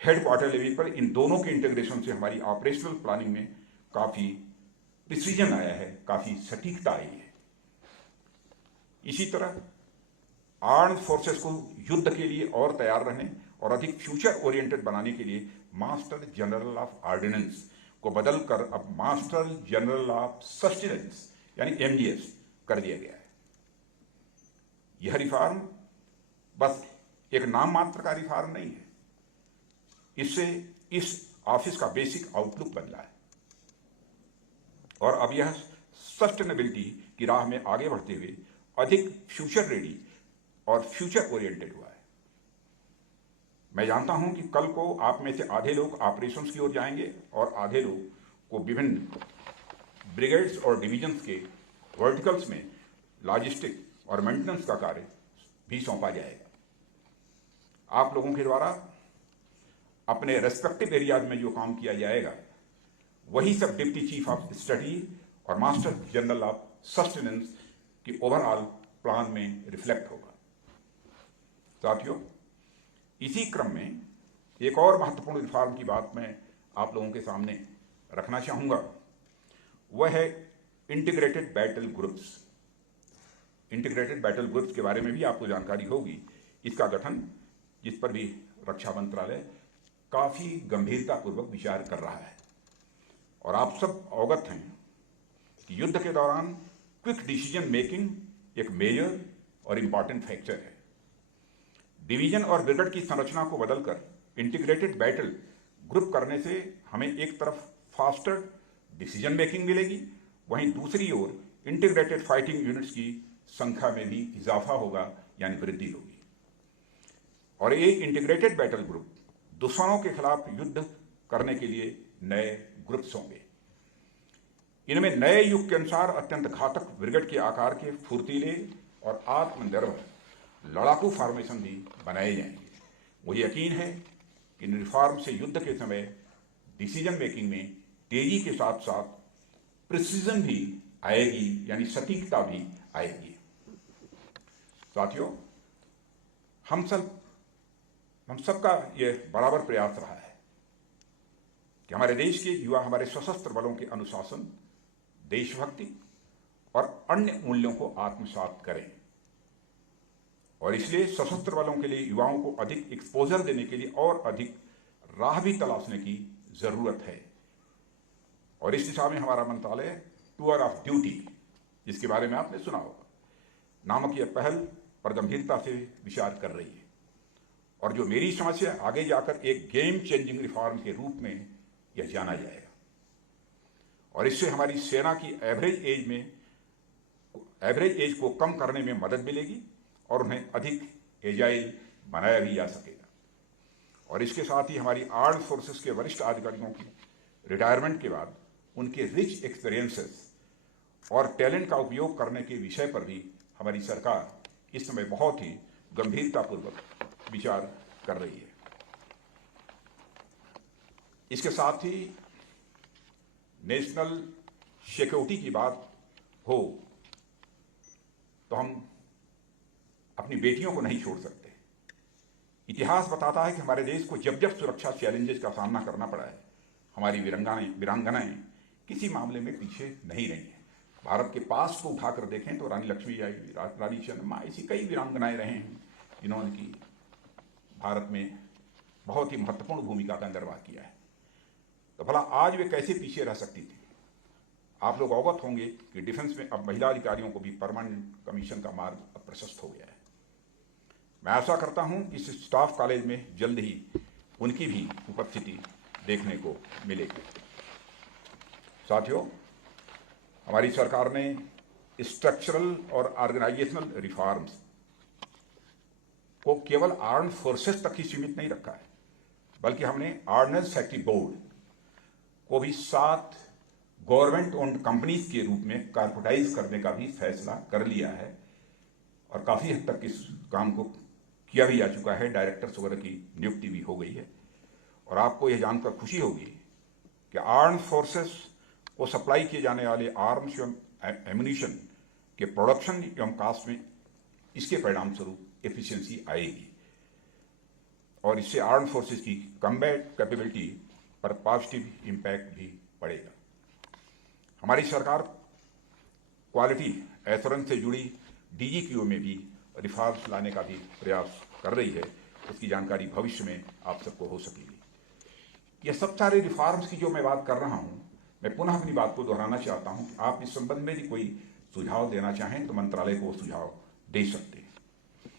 हेडक्वार्टर लेवल पर इन दोनों के इंटीग्रेशन से हमारी ऑपरेशनल प्लानिंग में काफी प्रिसीजन आया है, काफी सटीकता आई है। इसी तरह आर्म्ड फोर्सेस को युद्ध के लिए और तैयार रहने और अधिक फ्यूचर ओरिएंटेड बनाने के लिए मास्टर जनरल ऑफ ऑर्डिनेंस को बदलकर अब मास्टर जनरल ऑफ सस्टेनेंस यानी एमजीएस कर दिया गया है। यह रिफॉर्म बस एक नाम मात्र का रिफॉर्म नहीं है, इससे इस ऑफिस का बेसिक आउटलुक बदला है और अब यह सस्टेनेबिलिटी की राह में आगे बढ़ते हुए अधिक फ्यूचर रेडी और फ्यूचर ओरिएंटेड हुआ है। मैं जानता हूं कि कल को आप में से आधे लोग ऑपरेशंस की ओर जाएंगे और आधे लोग को विभिन्न ब्रिगेड्स और डिवीजन्स के वर्टिकल्स में लॉजिस्टिक और मेंटेनेंस का कार्य भी सौंपा जाएगा। आप लोगों के द्वारा अपने रेस्पेक्टिव एरियाज में जो काम किया जाएगा वही सब डिप्टी चीफ ऑफ स्टडी और मास्टर जनरल ऑफ सस्टेनेंस के ओवरऑल प्लान में रिफ्लेक्ट होगा। साथियों, इसी क्रम में एक और महत्वपूर्ण रिफॉर्म की बात मैं आप लोगों के सामने रखना चाहूंगा, वह है integrated battle groups. Integrated battle groups के बारे में भी आपको जानकारी होगी। इसका गठन, जिस पर भी रक्षा मंत्रालय काफी गंभीरतापूर्वक विचार कर रहा है और आप सब अवगत हैं कि युद्ध के दौरान क्विक डिसीजन मेकिंग एक मेजर और इंपॉर्टेंट फैक्टर है। डिवीजन और ब्रिगेड की संरचना को बदलकर इंटीग्रेटेड बैटल ग्रुप करने से हमें एक तरफ फास्टर डिसीजन मेकिंग मिलेगी, वहीं दूसरी ओर इंटीग्रेटेड फाइटिंग यूनिट्स की संख्या में भी इजाफा होगा, यानी वृद्धि होगी। और ये इंटीग्रेटेड बैटल ग्रुप दुश्मनों के खिलाफ युद्ध करने के लिए नए ग्रुप्स होंगे। इनमें नए युग के अनुसार अत्यंत घातक ब्रिगेड के आकार के फुर्तीले और आत्मनिर्भर लड़ाकू फॉर्मेशन भी बनाए जाएंगे। मुझे यकीन है कि इन रिफॉर्म से युद्ध के समय डिसीजन मेकिंग में तेजी के साथ साथ प्रिसीजन भी आएगी, यानी सटीकता भी आएगी। साथियों, हम सबका यह बराबर प्रयास रहा है कि हमारे देश के युवा हमारे सशस्त्र बलों के अनुशासन, देशभक्ति और अन्य मूल्यों को आत्मसात करें और इसलिए सशस्त्र बलों के लिए युवाओं को अधिक एक्सपोजर देने के लिए और अधिक राह भी तलाशने की जरूरत है। और इस दिशा में हमारा मंत्रालय टूर ऑफ ड्यूटी, जिसके बारे में आपने सुना होगा, नामक यह पहल पर गंभीरता से विचार कर रही है और जो मेरी समझ से आगे जाकर एक गेम चेंजिंग रिफॉर्म के रूप में यह जाना जाएगा और इससे हमारी सेना की एवरेज एज को कम करने में मदद मिलेगी और उन्हें अधिक एजाइल बनाया भी जा सकेगा। और इसके साथ ही हमारी आर्म्ड फोर्सेस के वरिष्ठ अधिकारियों की रिटायरमेंट के बाद उनके रिच एक्सपीरियंसेस और टैलेंट का उपयोग करने के विषय पर भी हमारी सरकार इस समय बहुत ही गंभीरतापूर्वक विचार कर रही है। इसके साथ ही नेशनल सिक्योरिटी की बात हो तो हम अपनी बेटियों को नहीं छोड़ सकते। इतिहास बताता है कि हमारे देश को जब जब सुरक्षा चैलेंजेस का सामना करना पड़ा है, हमारी वीरांगनाएं किसी मामले में पीछे नहीं रही हैं। भारत के पास को उठाकर देखें तो रानी लक्ष्मीबाई, रानी चंद्रमा, ऐसी कई वीरांगनाएं रहे हैं जिन्होंने की भारत में बहुत ही महत्वपूर्ण भूमिका का निर्वाह किया है। तो भला आज वे कैसे पीछे रह सकती थी? आप लोग अवगत होंगे कि डिफेंस में अब महिला अधिकारियों को भी परमानेंट कमीशन का मार्ग अब प्रशस्त हो गया है। मैं आशा करता हूं कि इस स्टाफ कॉलेज में जल्द ही उनकी भी उपस्थिति देखने को मिलेगी। साथियों, हमारी सरकार ने स्ट्रक्चरल और ऑर्गेनाइजेशनल रिफॉर्म्स को केवल आर्म्ड फोर्सेस तक ही सीमित नहीं रखा है, बल्कि हमने ऑर्डिनेंस फैक्ट्री बोर्ड को भी 7 गवर्नमेंट ओन्ड कंपनीज के रूप में कॉर्पोरेटाइज करने का भी फैसला कर लिया है और काफी हद तक इस काम को किया भी जा चुका है। डायरेक्टर्स वगैरह की नियुक्ति भी हो गई है और आपको यह जानकर खुशी होगी कि आर्म्ड फोर्सेस को सप्लाई किए जाने वाले आर्म्स एवं एम्यूनिशन के प्रोडक्शन एवं कास्ट में इसके परिणाम स्वरूप एफिशिएंसी आएगी और इससे आर्म्ड फोर्सेस की कम्बैट कैपेबिलिटी पर पॉजिटिव इम्पैक्ट भी पड़ेगा। हमारी सरकार क्वालिटी एश्योरेंस से जुड़ी डीजीक्यू में भी रिफॉर्म्स लाने का भी प्रयास कर रही है। उसकी जानकारी भविष्य में आप सबको हो सकेगी। ये सब सारे रिफॉर्म्स की जो मैं बात कर रहा हूं, मैं पुनः अपनी बात को दोहराना चाहता हूं कि आप इस संबंध में भी कोई सुझाव देना चाहें तो मंत्रालय को सुझाव दे सकते हैं।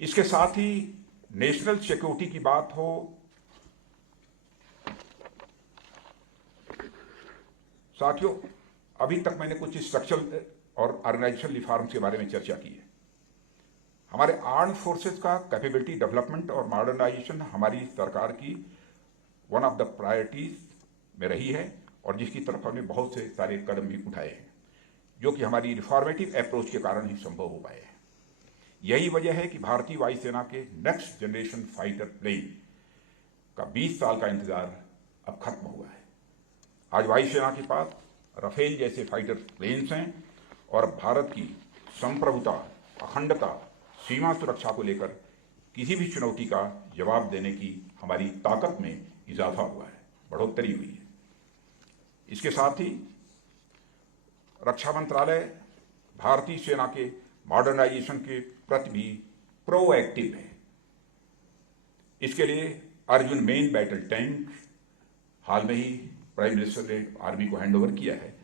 इसके साथ ही नेशनल सिक्योरिटी की बात हो, साथियों, अभी तक मैंने कुछ स्ट्रक्चरल और ऑर्गेनाइजेशनल रिफॉर्म्स के बारे में चर्चा की है। हमारे आर्म फोर्सेस का कैपेबिलिटी डेवलपमेंट और मॉडर्नाइजेशन हमारी सरकार की वन ऑफ द प्रायोरिटीज में रही है और जिसकी तरफ हमने बहुत से सारे कदम भी उठाए हैं, जो कि हमारी रिफॉर्मेटिव अप्रोच के कारण ही संभव हो पाए हैं। यही वजह है कि भारतीय वायुसेना के नेक्स्ट जनरेशन फाइटर प्लेन का 20 साल का इंतजार अब खत्म हुआ है। आज वायुसेना के पास राफेल जैसे फाइटर प्लेन्स हैं और भारत की संप्रभुता, अखंडता, सीमा सुरक्षा को लेकर किसी भी चुनौती का जवाब देने की हमारी ताकत में इजाफा हुआ है, बढ़ोतरी हुई है। इसके साथ ही रक्षा मंत्रालय भारतीय सेना के मॉडर्नाइजेशन के प्रति भी प्रोएक्टिव है। इसके लिए अर्जुन मेन बैटल टैंक हाल में ही प्राइम मिनिस्टर ने आर्मी को हैंडओवर किया है,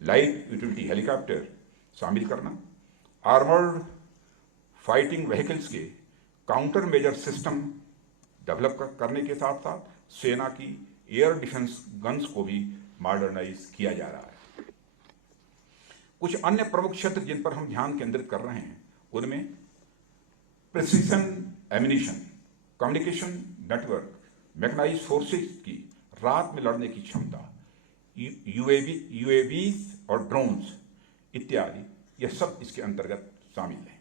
लाइट यूटिलिटी हेलीकॉप्टर शामिल करना, आर्मर्ड फाइटिंग व्हीकल्स के काउंटर मेजर सिस्टम डेवलप करने के साथ साथ सेना की एयर डिफेंस गन्स को भी मॉडर्नाइज किया जा रहा है। कुछ अन्य प्रमुख क्षेत्र जिन पर हम ध्यान केंद्रित कर रहे हैं उनमें precision ammunition, communication network, mechanized forces की रात में लड़ने की क्षमता, यूएवीज और ड्रोन्स इत्यादि, यह सब इसके अंतर्गत शामिल है।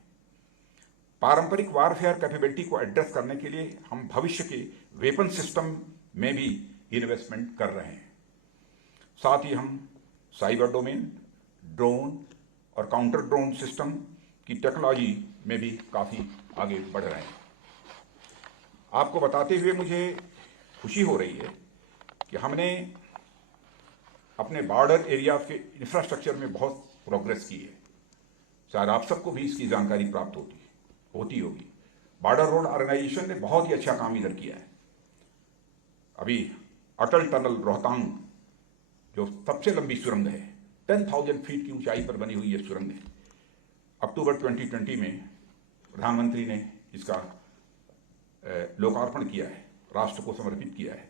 पारंपरिक वारफेयर कैपेबिलिटी को एड्रेस करने के लिए हम भविष्य के वेपन सिस्टम में भी इन्वेस्टमेंट कर रहे हैं। साथ ही हम साइबर डोमेन, ड्रोन और काउंटर ड्रोन सिस्टम की टेक्नोलॉजी में भी काफ़ी आगे बढ़ रहे हैं। आपको बताते हुए मुझे खुशी हो रही है कि हमने अपने बॉर्डर एरिया के इंफ्रास्ट्रक्चर में बहुत प्रोग्रेस की है। शायद आप सबको भी इसकी जानकारी प्राप्त होती होगी। बॉर्डर रोड ऑर्गेनाइजेशन ने बहुत ही अच्छा काम इधर किया है। अभी अटल टनल रोहतांग जो सबसे लंबी सुरंग है, 10,000 फीट की ऊंचाई पर बनी हुई यह सुरंग है, अक्टूबर 2020 में प्रधानमंत्री ने इसका लोकार्पण किया है, राष्ट्र को समर्पित किया है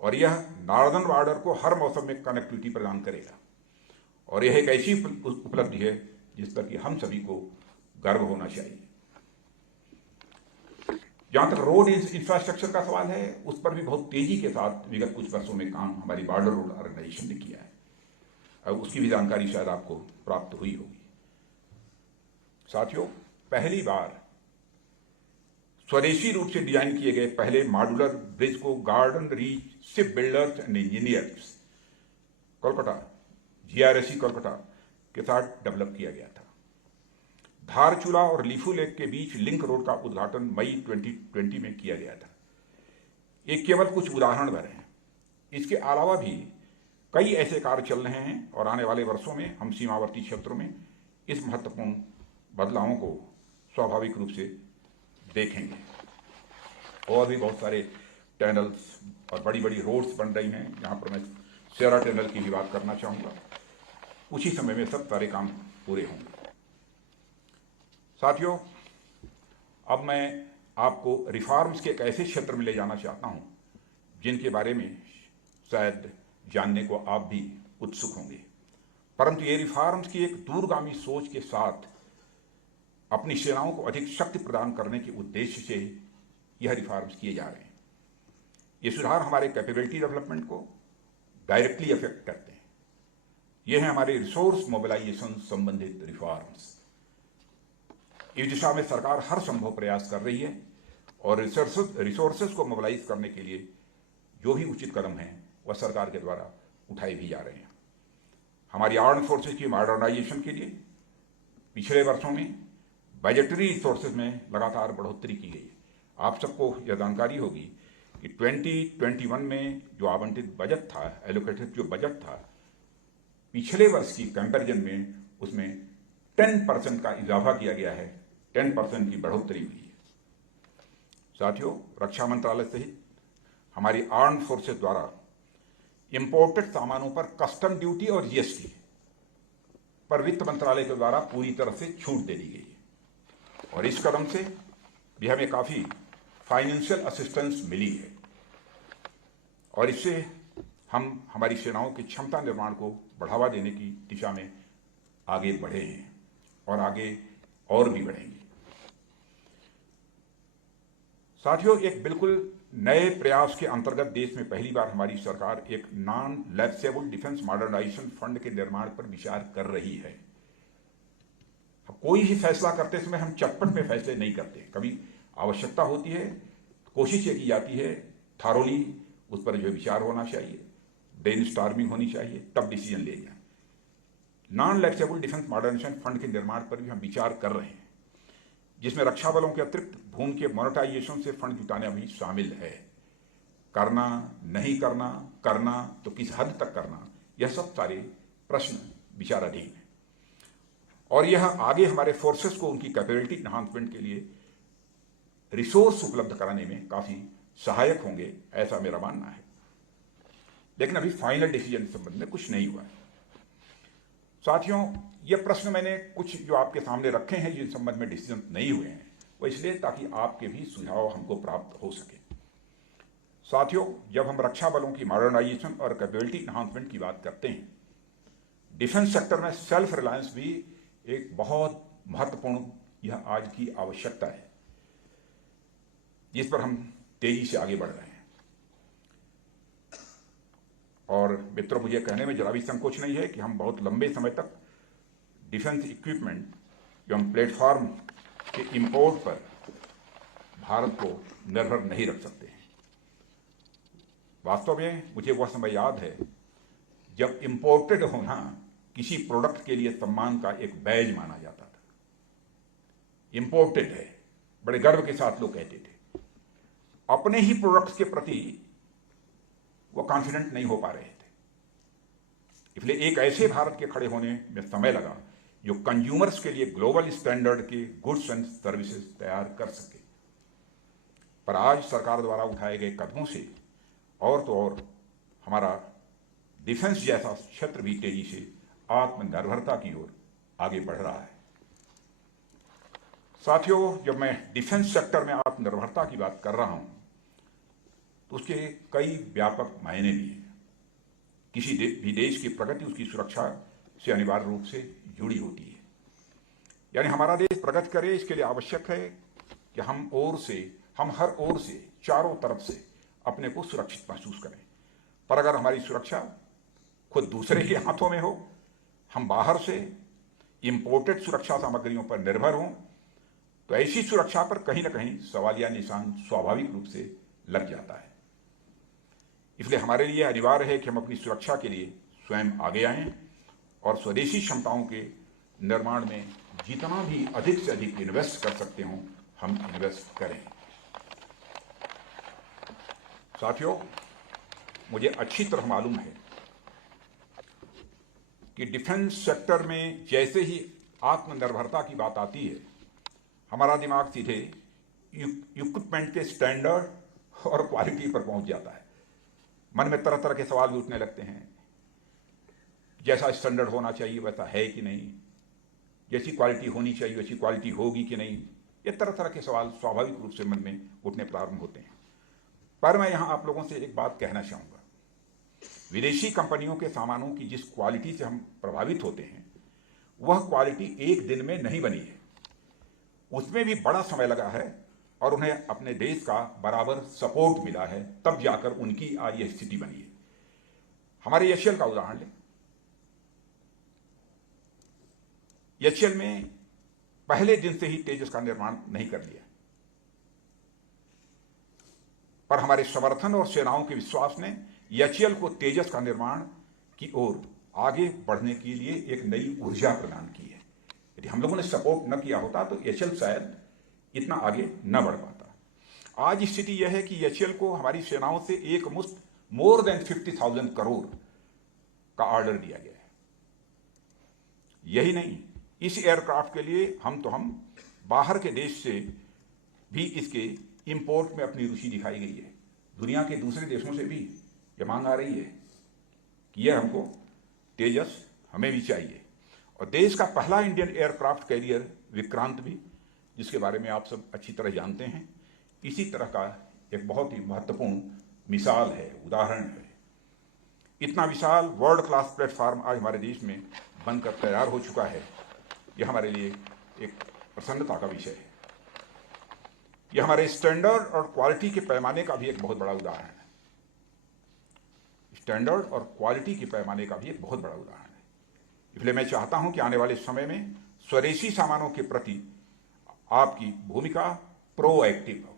और यह नॉर्दर्न बॉर्डर को हर मौसम में कनेक्टिविटी प्रदान करेगा और यह एक ऐसी उपलब्धि है जिस पर कि हम सभी को गर्व होना चाहिए। जहां तक रोड इंफ्रास्ट्रक्चर का सवाल है, उस पर भी बहुत तेजी के साथ विगत कुछ वर्षों में काम हमारी बॉर्डर रोड ऑर्गेनाइजेशन ने किया है और उसकी भी जानकारी शायद आपको प्राप्त हुई होगी। साथियों, पहली बार स्वदेशी रूप से डिजाइन किए गए पहले मॉड्यूलर ब्रिज को garden reach ship builders and engineers Kolkata, GRSC Kolkata के साथ डेवलप किया गया था। धारचूला और लीफू लेक के बीच लिंक रोड का उद्घाटन मई 2020 में किया गया था। ये केवल कुछ उदाहरण भर हैं। इसके अलावा भी कई ऐसे कार्य चल रहे हैं और आने वाले वर्षों में हम सीमावर्ती क्षेत्रों में इस महत्वपूर्ण बदलावों को स्वाभाविक रूप से देखेंगे। और भी बहुत सारे टनल्स और बड़ी बड़ी रोड्स बन रही हैं, जहाँ पर मैं सेरा टनल की भी बात करना चाहूँगा। कुछ ही समय में सब सारे काम पूरे होंगे। साथियों, अब मैं आपको रिफॉर्म्स के एक ऐसे क्षेत्र में ले जाना चाहता हूँ जिनके बारे में शायद जानने को आप भी उत्सुक होंगे, परंतु ये रिफॉर्म्स की एक दूरगामी सोच के साथ अपनी सेनाओं को अधिक शक्ति प्रदान करने के उद्देश्य से यह रिफॉर्म्स किए जा रहे हैं। ये सुधार हमारे कैपेबिलिटी डेवलपमेंट को डायरेक्टली अफेक्ट करते हैं। ये हैं हमारे रिसोर्स मोबिलाइजेशन संबंधित रिफॉर्म्स। इस दिशा में सरकार हर संभव प्रयास कर रही है और रिसोर्सेज को मोबिलाइज करने के लिए जो भी उचित कदम हैं वह सरकार के द्वारा उठाए भी जा रहे हैं। हमारी आर्म फोर्सेज की मॉडर्नाइजेशन के लिए पिछले वर्षों में बजटरी रिसोर्सेज में लगातार बढ़ोतरी की गई है। आप सबको यह जानकारी होगी कि 2021 में जो आवंटित बजट था, एलोकेटेड जो बजट था, पिछले वर्ष की कंपैरिजन में उसमें 10% का इजाफा किया गया है, 10% की बढ़ोतरी हुई है। साथियों, रक्षा मंत्रालय सहित हमारी आर्म फोर्सेज द्वारा इंपोर्टेड सामानों पर कस्टम ड्यूटी और जीएसटी पर वित्त मंत्रालय के द्वारा पूरी तरह से छूट दे दी गई है और इस कदम से भी हमें काफी फाइनेंशियल असिस्टेंस मिली है और इससे हम हमारी सेनाओं की क्षमता निर्माण को बढ़ावा देने की दिशा में आगे बढ़े हैं और आगे और भी बढ़ेंगे। साथियों, एक बिल्कुल नए प्रयास के अंतर्गत देश में पहली बार हमारी सरकार एक non lapsable defence modernisation fund के निर्माण पर विचार कर रही है। कोई भी फैसला करते समय हम चटपट में फैसले नहीं करते, कभी आवश्यकता होती है, कोशिश ये की जाती है, थारोली उस पर जो विचार होना चाहिए, ब्रेन स्टॉर्मिंग होनी चाहिए, तब डिसीजन ले जाए। Non lapsable defence modernisation fund के निर्माण पर भी हम विचार कर रहे हैं, जिसमें रक्षा बलों के अतिरिक्त भूमि के मोनेटाइजेशन से फंड जुटाना भी शामिल है। करना, नहीं करना, करना तो किस हद तक करना, यह सब सारे प्रश्न विचाराधीन है और यह आगे हमारे फोर्सेस को उनकी कैपेबिलिटी एनहांसमेंट के लिए रिसोर्स उपलब्ध कराने में काफी सहायक होंगे, ऐसा मेरा मानना है। लेकिन अभी फाइनल डिसीजन के संबंध में कुछ नहीं हुआ है। साथियों, ये प्रश्न मैंने कुछ जो आपके सामने रखे हैं जिन संबंध में डिसीजन नहीं हुए हैं, वो इसलिए ताकि आपके भी सुझाव हमको प्राप्त हो सके। साथियों, जब हम रक्षा बलों की मॉडर्नाइजेशन और कैपेबिलिटी एनहांसमेंट की बात करते हैं, डिफेंस सेक्टर में सेल्फ रिलायंस भी एक बहुत महत्वपूर्ण यह आज की आवश्यकता है, जिस पर हम तेजी से आगे बढ़ रहे हैं। और मित्रों, मुझे कहने में जरा भी संकोच नहीं है कि हम बहुत लंबे समय तक डिफेंस इक्विपमेंट एवं प्लेटफॉर्म के इंपोर्ट पर भारत को निर्भर नहीं रख सकते हैं। वास्तव में मुझे वह समय याद है जब इंपोर्टेड होना किसी प्रोडक्ट के लिए सम्मान का एक बैज माना जाता था। इंपोर्टेड है, बड़े गर्व के साथ लोग कहते थे। अपने ही प्रोडक्ट्स के प्रति वो कॉन्फिडेंट नहीं हो पा रहे थे, इसलिए एक ऐसे भारत के खड़े होने में समय लगा जो कंज्यूमर्स के लिए ग्लोबल स्टैंडर्ड के गुड्स एंड सर्विसेज तैयार कर सके। पर आज सरकार द्वारा उठाए गए कदमों से और तो और हमारा डिफेंस जैसा क्षेत्र भी तेजी से आत्मनिर्भरता की ओर आगे बढ़ रहा है। साथियों, जब मैं डिफेंस सेक्टर में आत्मनिर्भरता की बात कर रहा हूं तो उसके कई व्यापक मायने भी हैं। किसी भी देश की प्रगति उसकी सुरक्षा से अनिवार्य रूप से जुड़ी होती है। यानी हमारा देश प्रगति करे, इसके लिए आवश्यक है कि हम हर ओर से, चारों तरफ से अपने को सुरक्षित महसूस करें। पर अगर हमारी सुरक्षा खुद दूसरे के हाथों में हो, हम बाहर से इंपोर्टेड सुरक्षा सामग्रियों पर निर्भर हों, तो ऐसी सुरक्षा पर कहीं ना कहीं सवालिया निशान स्वाभाविक रूप से लग जाता है। इसलिए हमारे लिए अनिवार्य है कि हम अपनी सुरक्षा के लिए स्वयं आगे आएं और स्वदेशी क्षमताओं के निर्माण में जितना भी अधिक से अधिक इन्वेस्ट कर सकते हों, हम इन्वेस्ट करें। साथियों, मुझे अच्छी तरह मालूम है कि डिफेंस सेक्टर में जैसे ही आत्मनिर्भरता की बात आती है, हमारा दिमाग सीधे इक्विपमेंट के स्टैंडर्ड और क्वालिटी पर पहुंच जाता है। मन में तरह तरह के सवाल भी उठने लगते हैं। जैसा स्टैंडर्ड होना चाहिए वैसा है कि नहीं, जैसी क्वालिटी होनी चाहिए वैसी क्वालिटी होगी कि नहीं, ये तरह तरह के सवाल स्वाभाविक रूप से मन में उठने प्रारंभ होते हैं। पर मैं यहां आप लोगों से एक बात कहना चाहूंगा, विदेशी कंपनियों के सामानों की जिस क्वालिटी से हम प्रभावित होते हैं, वह क्वालिटी एक दिन में नहीं बनी है। उसमें भी बड़ा समय लगा है और उन्हें अपने देश का बराबर सपोर्ट मिला है, तब जाकर उनकी आज यह स्थिति बनी है। हमारे एचएएल का उदाहरण लें। एचएएल में पहले दिन से ही तेजस का निर्माण नहीं कर लिया, पर हमारे समर्थन और सेनाओं के विश्वास ने एचएएल को तेजस का निर्माण की ओर आगे बढ़ने के लिए एक नई ऊर्जा प्रदान की है। यदि हम लोगों ने सपोर्ट न किया होता तो एचएएल शायद इतना आगे न बढ़ पाता। आज स्थिति यह है कि एचएएल को हमारी सेनाओं से एक मुश्त मोर देन 50,000 करोड़ का ऑर्डर दिया गया है। यही नहीं, इस एयरक्राफ्ट के लिए हम बाहर के देश से भी इसके इंपोर्ट में अपनी रुचि दिखाई गई है। दुनिया के दूसरे देशों से भी यह मांग आ रही है कि यह हमको तेजस हमें भी चाहिए। और देश का पहला इंडियन एयरक्राफ्ट कैरियर विक्रांत भी, जिसके बारे में आप सब अच्छी तरह जानते हैं, इसी तरह का एक बहुत ही महत्वपूर्ण मिसाल है, उदाहरण है। इतना विशाल वर्ल्ड क्लास प्लेटफॉर्म आज हमारे देश में बनकर तैयार हो चुका है, यह हमारे लिए एक प्रसन्नता का विषय है। यह हमारे स्टैंडर्ड और क्वालिटी के पैमाने का भी एक बहुत बड़ा उदाहरण है। स्टैंडर्ड और क्वालिटी के पैमाने का भी एक बहुत बड़ा उदाहरण है। इसलिए मैं चाहता हूं कि आने वाले समय में स्वदेशी सामानों के प्रति आपकी भूमिका प्रोएक्टिव हो,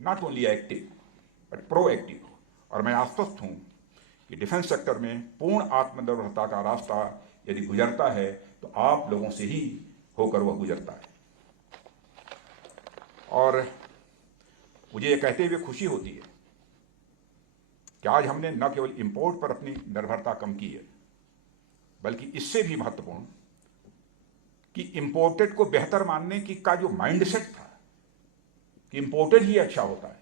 not only active but proactive हो। और मैं आश्वस्त हूं कि डिफेंस सेक्टर में पूर्ण आत्मनिर्भरता का रास्ता यदि गुजरता है तो आप लोगों से ही होकर वह गुजरता है। और मुझे यह कहते हुए खुशी होती है कि आज हमने न केवल इंपोर्ट पर अपनी निर्भरता कम की है, बल्कि इससे भी महत्वपूर्ण कि इंपोर्टेड को बेहतर मानने की का जो माइंडसेट था कि इंपोर्टेड ही अच्छा होता है,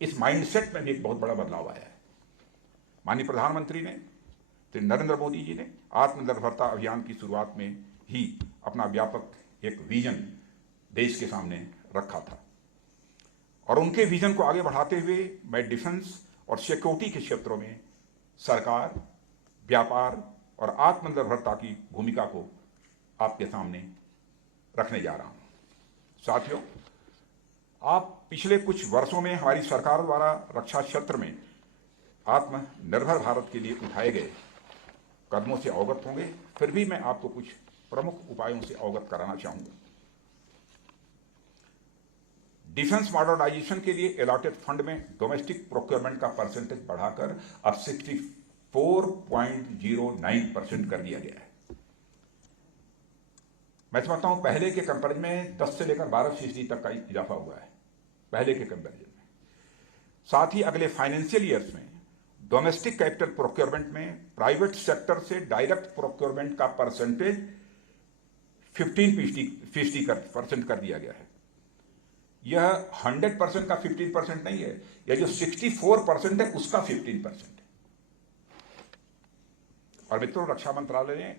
इस माइंडसेट में भी एक बहुत बड़ा बदलाव आया है। माननीय प्रधानमंत्री ने, श्री नरेंद्र मोदी जी ने आत्मनिर्भरता अभियान की शुरुआत में ही अपना व्यापक एक विजन देश के सामने रखा था। और उनके विजन को आगे बढ़ाते हुए मैं डिफेंस और सिक्योरिटी के क्षेत्रों में सरकार, व्यापार और आत्मनिर्भरता की भूमिका को आपके सामने रखने जा रहा हूं। साथियों, आप पिछले कुछ वर्षों में हमारी सरकार द्वारा रक्षा क्षेत्र में आत्मनिर्भर भारत के लिए उठाए गए कदमों से अवगत होंगे। फिर भी मैं आपको कुछ प्रमुख उपायों से अवगत कराना चाहूंगा। डिफेंस मॉडर्नाइजेशन के लिए अलॉटेड फंड में डोमेस्टिक प्रोक्योरमेंट का परसेंटेज बढ़ाकर अब 64.09% कर दिया गया है। मैं समझता हूं पहले के कंपेरिजन में 10 से लेकर 12% तक का इजाफा हुआ है, पहले के कंपेरिजन में। साथ ही अगले फाइनेंशियल ईयर्स में डोमेस्टिक कैपिटल प्रोक्योरमेंट में प्राइवेट सेक्टर से डायरेक्ट प्रोक्योरमेंट का परसेंटेज 15% कर दिया गया है। यह 100% का 15% नहीं है, यह जो 64% है उसका 15% है। और मित्रों, रक्षा मंत्रालय ने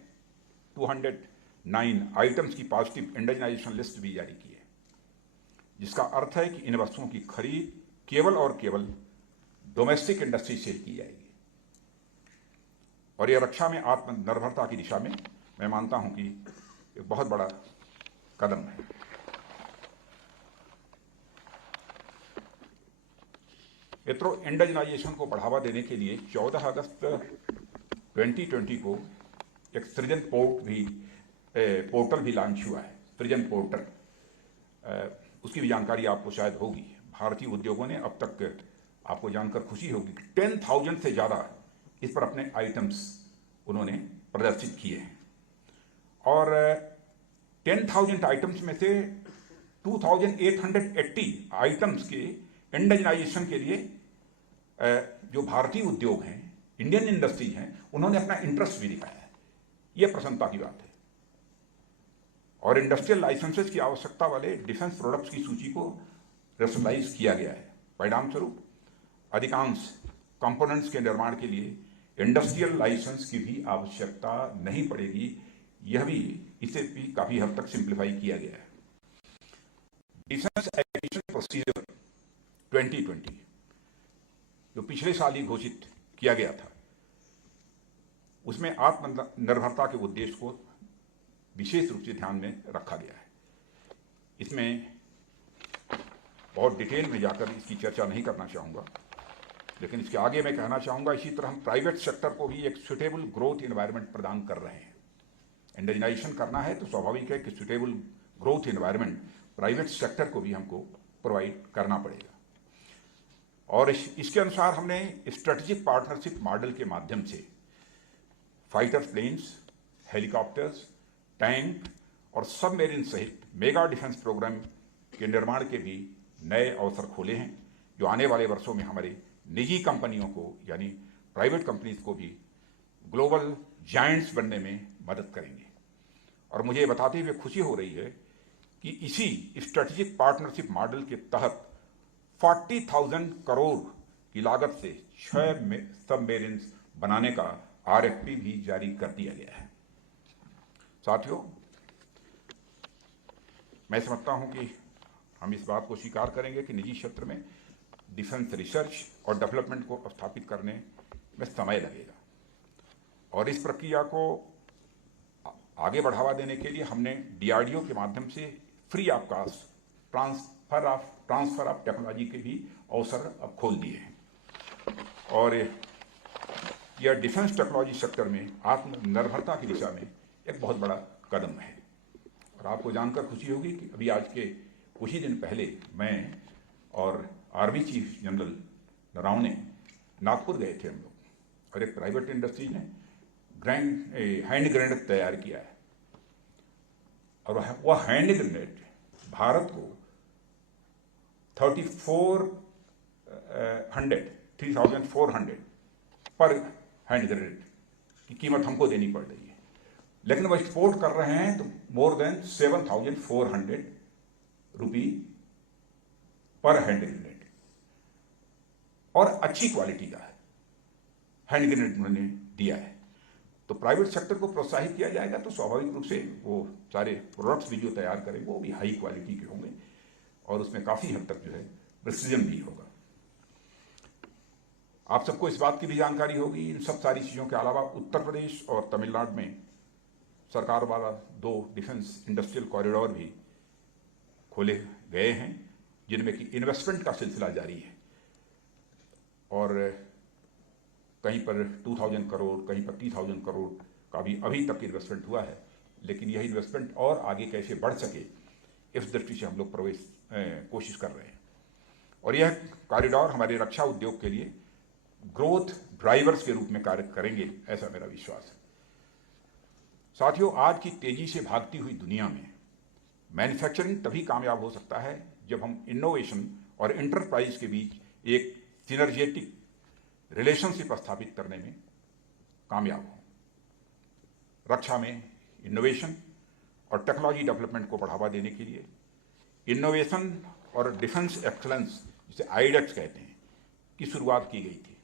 209 आइटम्स की पॉजिटिव इंडिजिनाइजेशन लिस्ट भी जारी की है, जिसका अर्थ है कि इन वस्तुओं की खरीद केवल और केवल डोमेस्टिक इंडस्ट्री से की जाएगी। और यह रक्षा में आत्मनिर्भरता की दिशा में मैं मानता हूं कि एक बहुत बड़ा कदम है। मित्रों, इंडिजिनाइजेशन को बढ़ावा देने के लिए 14 अगस्त 2020 को एक सृजन पोर्टल भी लॉन्च हुआ है। सृजन पोर्टल, उसकी भी जानकारी आपको शायद होगी। भारतीय उद्योगों ने अब तक, आपको जानकर खुशी होगी, 10,000 से ज़्यादा इस पर अपने आइटम्स उन्होंने प्रदर्शित किए हैं। और 10,000 आइटम्स में से 2,880 आइटम्स के इंडिजिनाइजेशन के लिए जो भारतीय उद्योग हैं, इंडियन इंडस्ट्रीज हैं, उन्होंने अपना इंटरेस्ट भी दिखाया है। यह प्रसन्नता की बात है। और इंडस्ट्रियल लाइसेंसेस की आवश्यकता वाले डिफेंस प्रोडक्ट्स की सूची को रेशनलाइज किया गया है। परिणाम स्वरूप अधिकांश कंपोनेंट्स के निर्माण के लिए इंडस्ट्रियल लाइसेंस की भी आवश्यकता नहीं पड़ेगी। यह भी, इसे भी काफी हद तक सिंप्लीफाई किया गया है। डिफेंस एक्विजिशन प्रोसीजर 2020 जो पिछले साल ही घोषित किया गया था, उसमें आत्मनिर्भरता के उद्देश्य को विशेष रूप से ध्यान में रखा गया है। इसमें बहुत डिटेल में जाकर इसकी चर्चा नहीं करना चाहूँगा, लेकिन इसके आगे मैं कहना चाहूँगा, इसी तरह हम प्राइवेट सेक्टर को भी एक सुटेबल ग्रोथ इन्वायरमेंट प्रदान कर रहे हैं। इंडिजिनाइजेशन करना है तो स्वाभाविक है कि suitable growth environment private sector को भी हमको प्रोवाइड करना पड़ेगा। और इसके अनुसार हमने स्ट्रेटेजिक पार्टनरशिप मॉडल के माध्यम से फाइटर प्लेन्स, हेलीकॉप्टर्स, टैंक और सबमरीन सहित मेगा डिफेंस प्रोग्राम के निर्माण के भी नए अवसर खोले हैं, जो आने वाले वर्षों में हमारे निजी कंपनियों को, यानी प्राइवेट कंपनीज को भी ग्लोबल जायंट्स बनने में मदद करेंगे। और मुझे बताते हुए खुशी हो रही है कि इसी स्ट्रेटेजिक पार्टनरशिप मॉडल के तहत 40,000 करोड़ की लागत से 6 सबमरीन्स बनाने का आरएफपी भी जारी कर दिया गया है। साथियों, मैं समझता हूं कि हम इस बात को स्वीकार करेंगे कि निजी क्षेत्र में डिफेंस रिसर्च और डेवलपमेंट को स्थापित करने में समय लगेगा, और इस प्रक्रिया को आगे बढ़ावा देने के लिए हमने डीआरडीओ के माध्यम से free of cost transfer of technology के भी अवसर अब खोल दिए हैं, और यह डिफेंस टेक्नोलॉजी सेक्टर में आत्मनिर्भरता की दिशा में एक बहुत बड़ा कदम है। और आपको जानकर खुशी होगी कि अभी आज के कुछ ही दिन पहले मैं और army chief general Naravane Nagpur गए थे हम लोग, और एक प्राइवेट इंडस्ट्री ने हैंड ग्रेनेड तैयार किया है, और वह हैंड ग्रेनेड भारत को 3,400 पर हैंड ग्रेनेड की कीमत हमको देनी पड़ रही है, लेकिन वह एक्सपोर्ट कर रहे हैं तो मोर देन 7,400 रुपी पर हैंड ग्रेनेड, और अच्छी क्वालिटी का हैंड ग्रेनेड उन्होंने दिया है। तो प्राइवेट सेक्टर को प्रोत्साहित किया जाएगा तो स्वाभाविक रूप से वो सारे प्रोडक्ट्स भी जो तैयार करेंगे वो भी हाई क्वालिटी के होंगे, और उसमें काफ़ी हद तक जो है प्रिसीजन भी होगा। आप सबको इस बात की भी जानकारी होगी, इन सब सारी चीज़ों के अलावा उत्तर प्रदेश और तमिलनाडु में सरकार वाला 2 डिफेंस इंडस्ट्रियल कॉरिडोर भी खोले गए हैं, जिनमें कि इन्वेस्टमेंट का सिलसिला जारी है, और कहीं पर 2,000 करोड़, कहीं पर 3,000 करोड़ का भी अभी तक इन्वेस्टमेंट हुआ है, लेकिन यह इन्वेस्टमेंट और आगे कैसे बढ़ सके इस दृष्टि से हम लोग कोशिश कर रहे हैं। और यह कॉरिडोर हमारे रक्षा उद्योग के लिए ग्रोथ ड्राइवर्स के रूप में कार्य करेंगे, ऐसा मेरा विश्वास है। साथियों, आज की तेजी से भागती हुई दुनिया में मैन्युफैक्चरिंग तभी कामयाब हो सकता है जब हम इनोवेशन और एंटरप्राइज के बीच एक सिनर्जेटिक रिलेशनशिप स्थापित करने में कामयाब हो। रक्षा में इनोवेशन और टेक्नोलॉजी डेवलपमेंट को बढ़ावा देने के लिए इनोवेशन और डिफेंस एक्सलेंस, जिसे आईडेक्स कहते हैं, की शुरुआत की गई थी,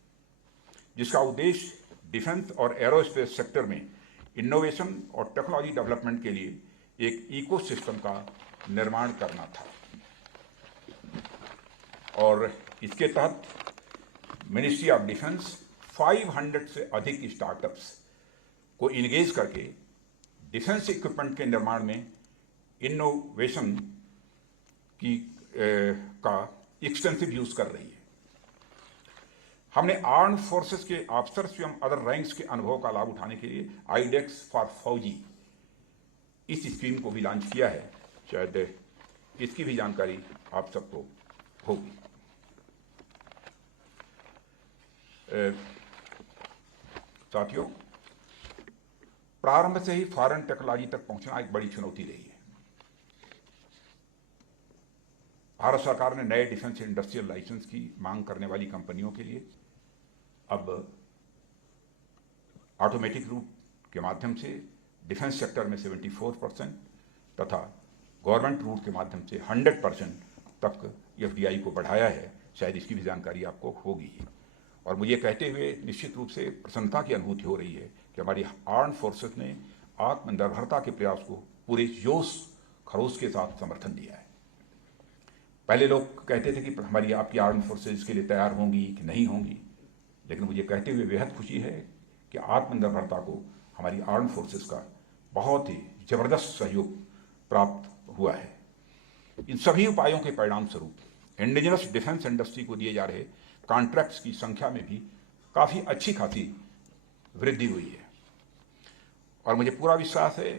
जिसका उद्देश्य डिफेंस और एरोस्पेस सेक्टर में इनोवेशन और टेक्नोलॉजी डेवलपमेंट के लिए एक इकोसिस्टम का निर्माण करना था। और इसके तहत मिनिस्ट्री ऑफ डिफेंस 500 से अधिक स्टार्टअप्स को इंगेज करके डिफेंस इक्विपमेंट के निर्माण में इनोवेशन का एक्सटेंसिव यूज कर रही है। हमने आर्म्ड फोर्सेस के ऑफिसर्स एवं अदर रैंक्स के अनुभव का लाभ उठाने के लिए आईडेक्स फॉर फौजी इस स्कीम को भी लॉन्च किया है, शायद इसकी भी जानकारी आप सबको होगी। साथियों, प्रारंभ से ही फॉरेन टेक्नोलॉजी तक पहुंचना एक बड़ी चुनौती रही है। भारत सरकार ने नए डिफेंस इंडस्ट्रियल लाइसेंस की मांग करने वाली कंपनियों के लिए अब ऑटोमेटिक रूट के माध्यम से डिफेंस सेक्टर में 74% तथा गवर्नमेंट रूट के माध्यम से 100% तक एफडीआई को बढ़ाया है। शायद इसकी भी जानकारी आपको होगी। और मुझे कहते हुए निश्चित रूप से प्रसन्नता की अनुभूति हो रही है कि हमारी आर्म फोर्सेस ने आत्मनिर्भरता के प्रयास को पूरे जोश खरोश के साथ समर्थन दिया है। पहले लोग कहते थे कि हमारी आपकी आर्म फोर्सेस इसके लिए तैयार होंगी कि नहीं होंगी, लेकिन मुझे कहते हुए बेहद खुशी है कि आत्मनिर्भरता को हमारी आर्म फोर्सेस का बहुत ही जबरदस्त सहयोग प्राप्त हुआ है। इन सभी उपायों के परिणाम स्वरूप इंडिजिनस डिफेंस इंडस्ट्री को दिए जा रहे कॉन्ट्रैक्ट्स की संख्या में भी काफ़ी अच्छी खासी वृद्धि हुई है, और मुझे पूरा विश्वास है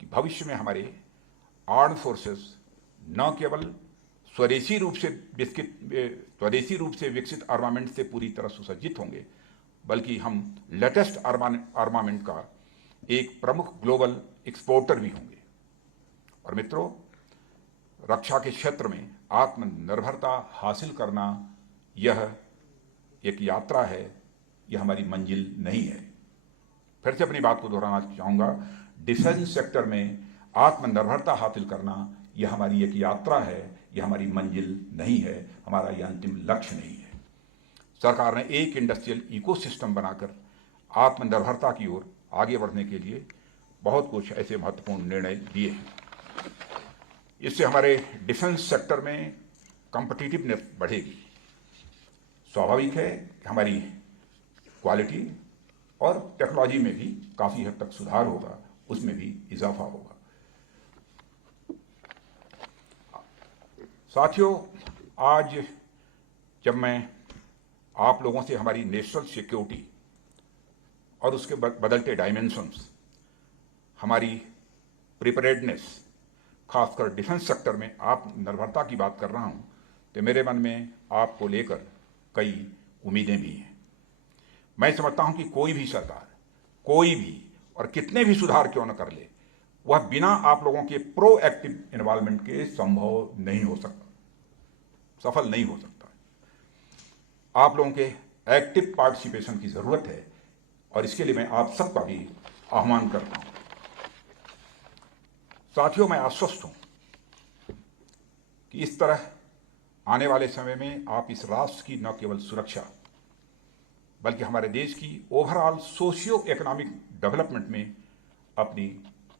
कि भविष्य में हमारे आर्म फोर्सेस न केवल स्वदेशी रूप से विकसित आर्मामेंट से पूरी तरह सुसज्जित होंगे, बल्कि हम लेटेस्ट आर्मामेंट का एक प्रमुख ग्लोबल एक्सपोर्टर भी होंगे। और मित्रों, रक्षा के क्षेत्र में आत्मनिर्भरता हासिल करना यह एक यात्रा है, यह हमारी मंजिल नहीं है। फिर से अपनी बात को दोहराना चाहूँगा, डिफेंस सेक्टर में आत्मनिर्भरता हासिल करना यह हमारी एक यात्रा है, यह हमारी मंजिल नहीं है, हमारा यह अंतिम लक्ष्य नहीं है। सरकार ने एक इंडस्ट्रियल इकोसिस्टम बनाकर आत्मनिर्भरता की ओर आगे बढ़ने के लिए बहुत कुछ ऐसे महत्वपूर्ण निर्णय लिए हैं। इससे हमारे डिफेंस सेक्टर में कॉम्पिटिटिवनेस बढ़ेगी। स्वाभाविक है कि हमारी क्वालिटी और टेक्नोलॉजी में भी काफ़ी हद तक सुधार होगा, उसमें भी इजाफा होगा। साथियों, आज जब मैं आप लोगों से हमारी नेशनल सिक्योरिटी और उसके बदलते डायमेंशंस, हमारी प्रिपेरेडनेस, खासकर डिफेंस सेक्टर में आत्मनिर्भरता की बात कर रहा हूं, तो मेरे मन में आपको लेकर कई उम्मीदें भी हैं। मैं समझता हूं कि कोई भी सरकार, कोई भी और कितने भी सुधार क्यों न कर ले, वह बिना आप लोगों के प्रोएक्टिव इन्वॉल्वमेंट के संभव नहीं हो सकता, सफल नहीं हो सकता। आप लोगों के एक्टिव पार्टिसिपेशन की जरूरत है और इसके लिए मैं आप सबका भी आह्वान करता हूं। साथियों, मैं आश्वस्त हूं कि इस तरह आने वाले समय में आप इस राष्ट्र की न केवल सुरक्षा बल्कि हमारे देश की ओवरऑल सोशियो इकोनॉमिक डेवलपमेंट में अपनी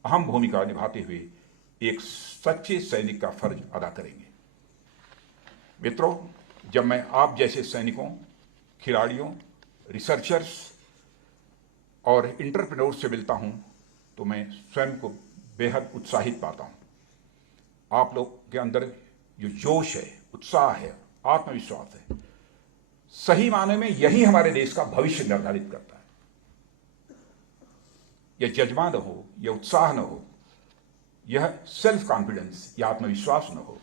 अहम भूमिका निभाते हुए एक सच्चे सैनिक का फर्ज अदा करेंगे। मित्रों, जब मैं आप जैसे सैनिकों, खिलाड़ियों, रिसर्चर्स और एंटरप्रेन्योर्स से मिलता हूं तो मैं स्वयं को बेहद उत्साहित पाता हूं। आप लोग के अंदर जो जोश है, उत्साह है, आत्मविश्वास है, सही माने में यही हमारे देश का भविष्य निर्धारित करता है। यह जज्बा न हो, यह उत्साह न हो, यह सेल्फ कॉन्फिडेंस या आत्मविश्वास न हो,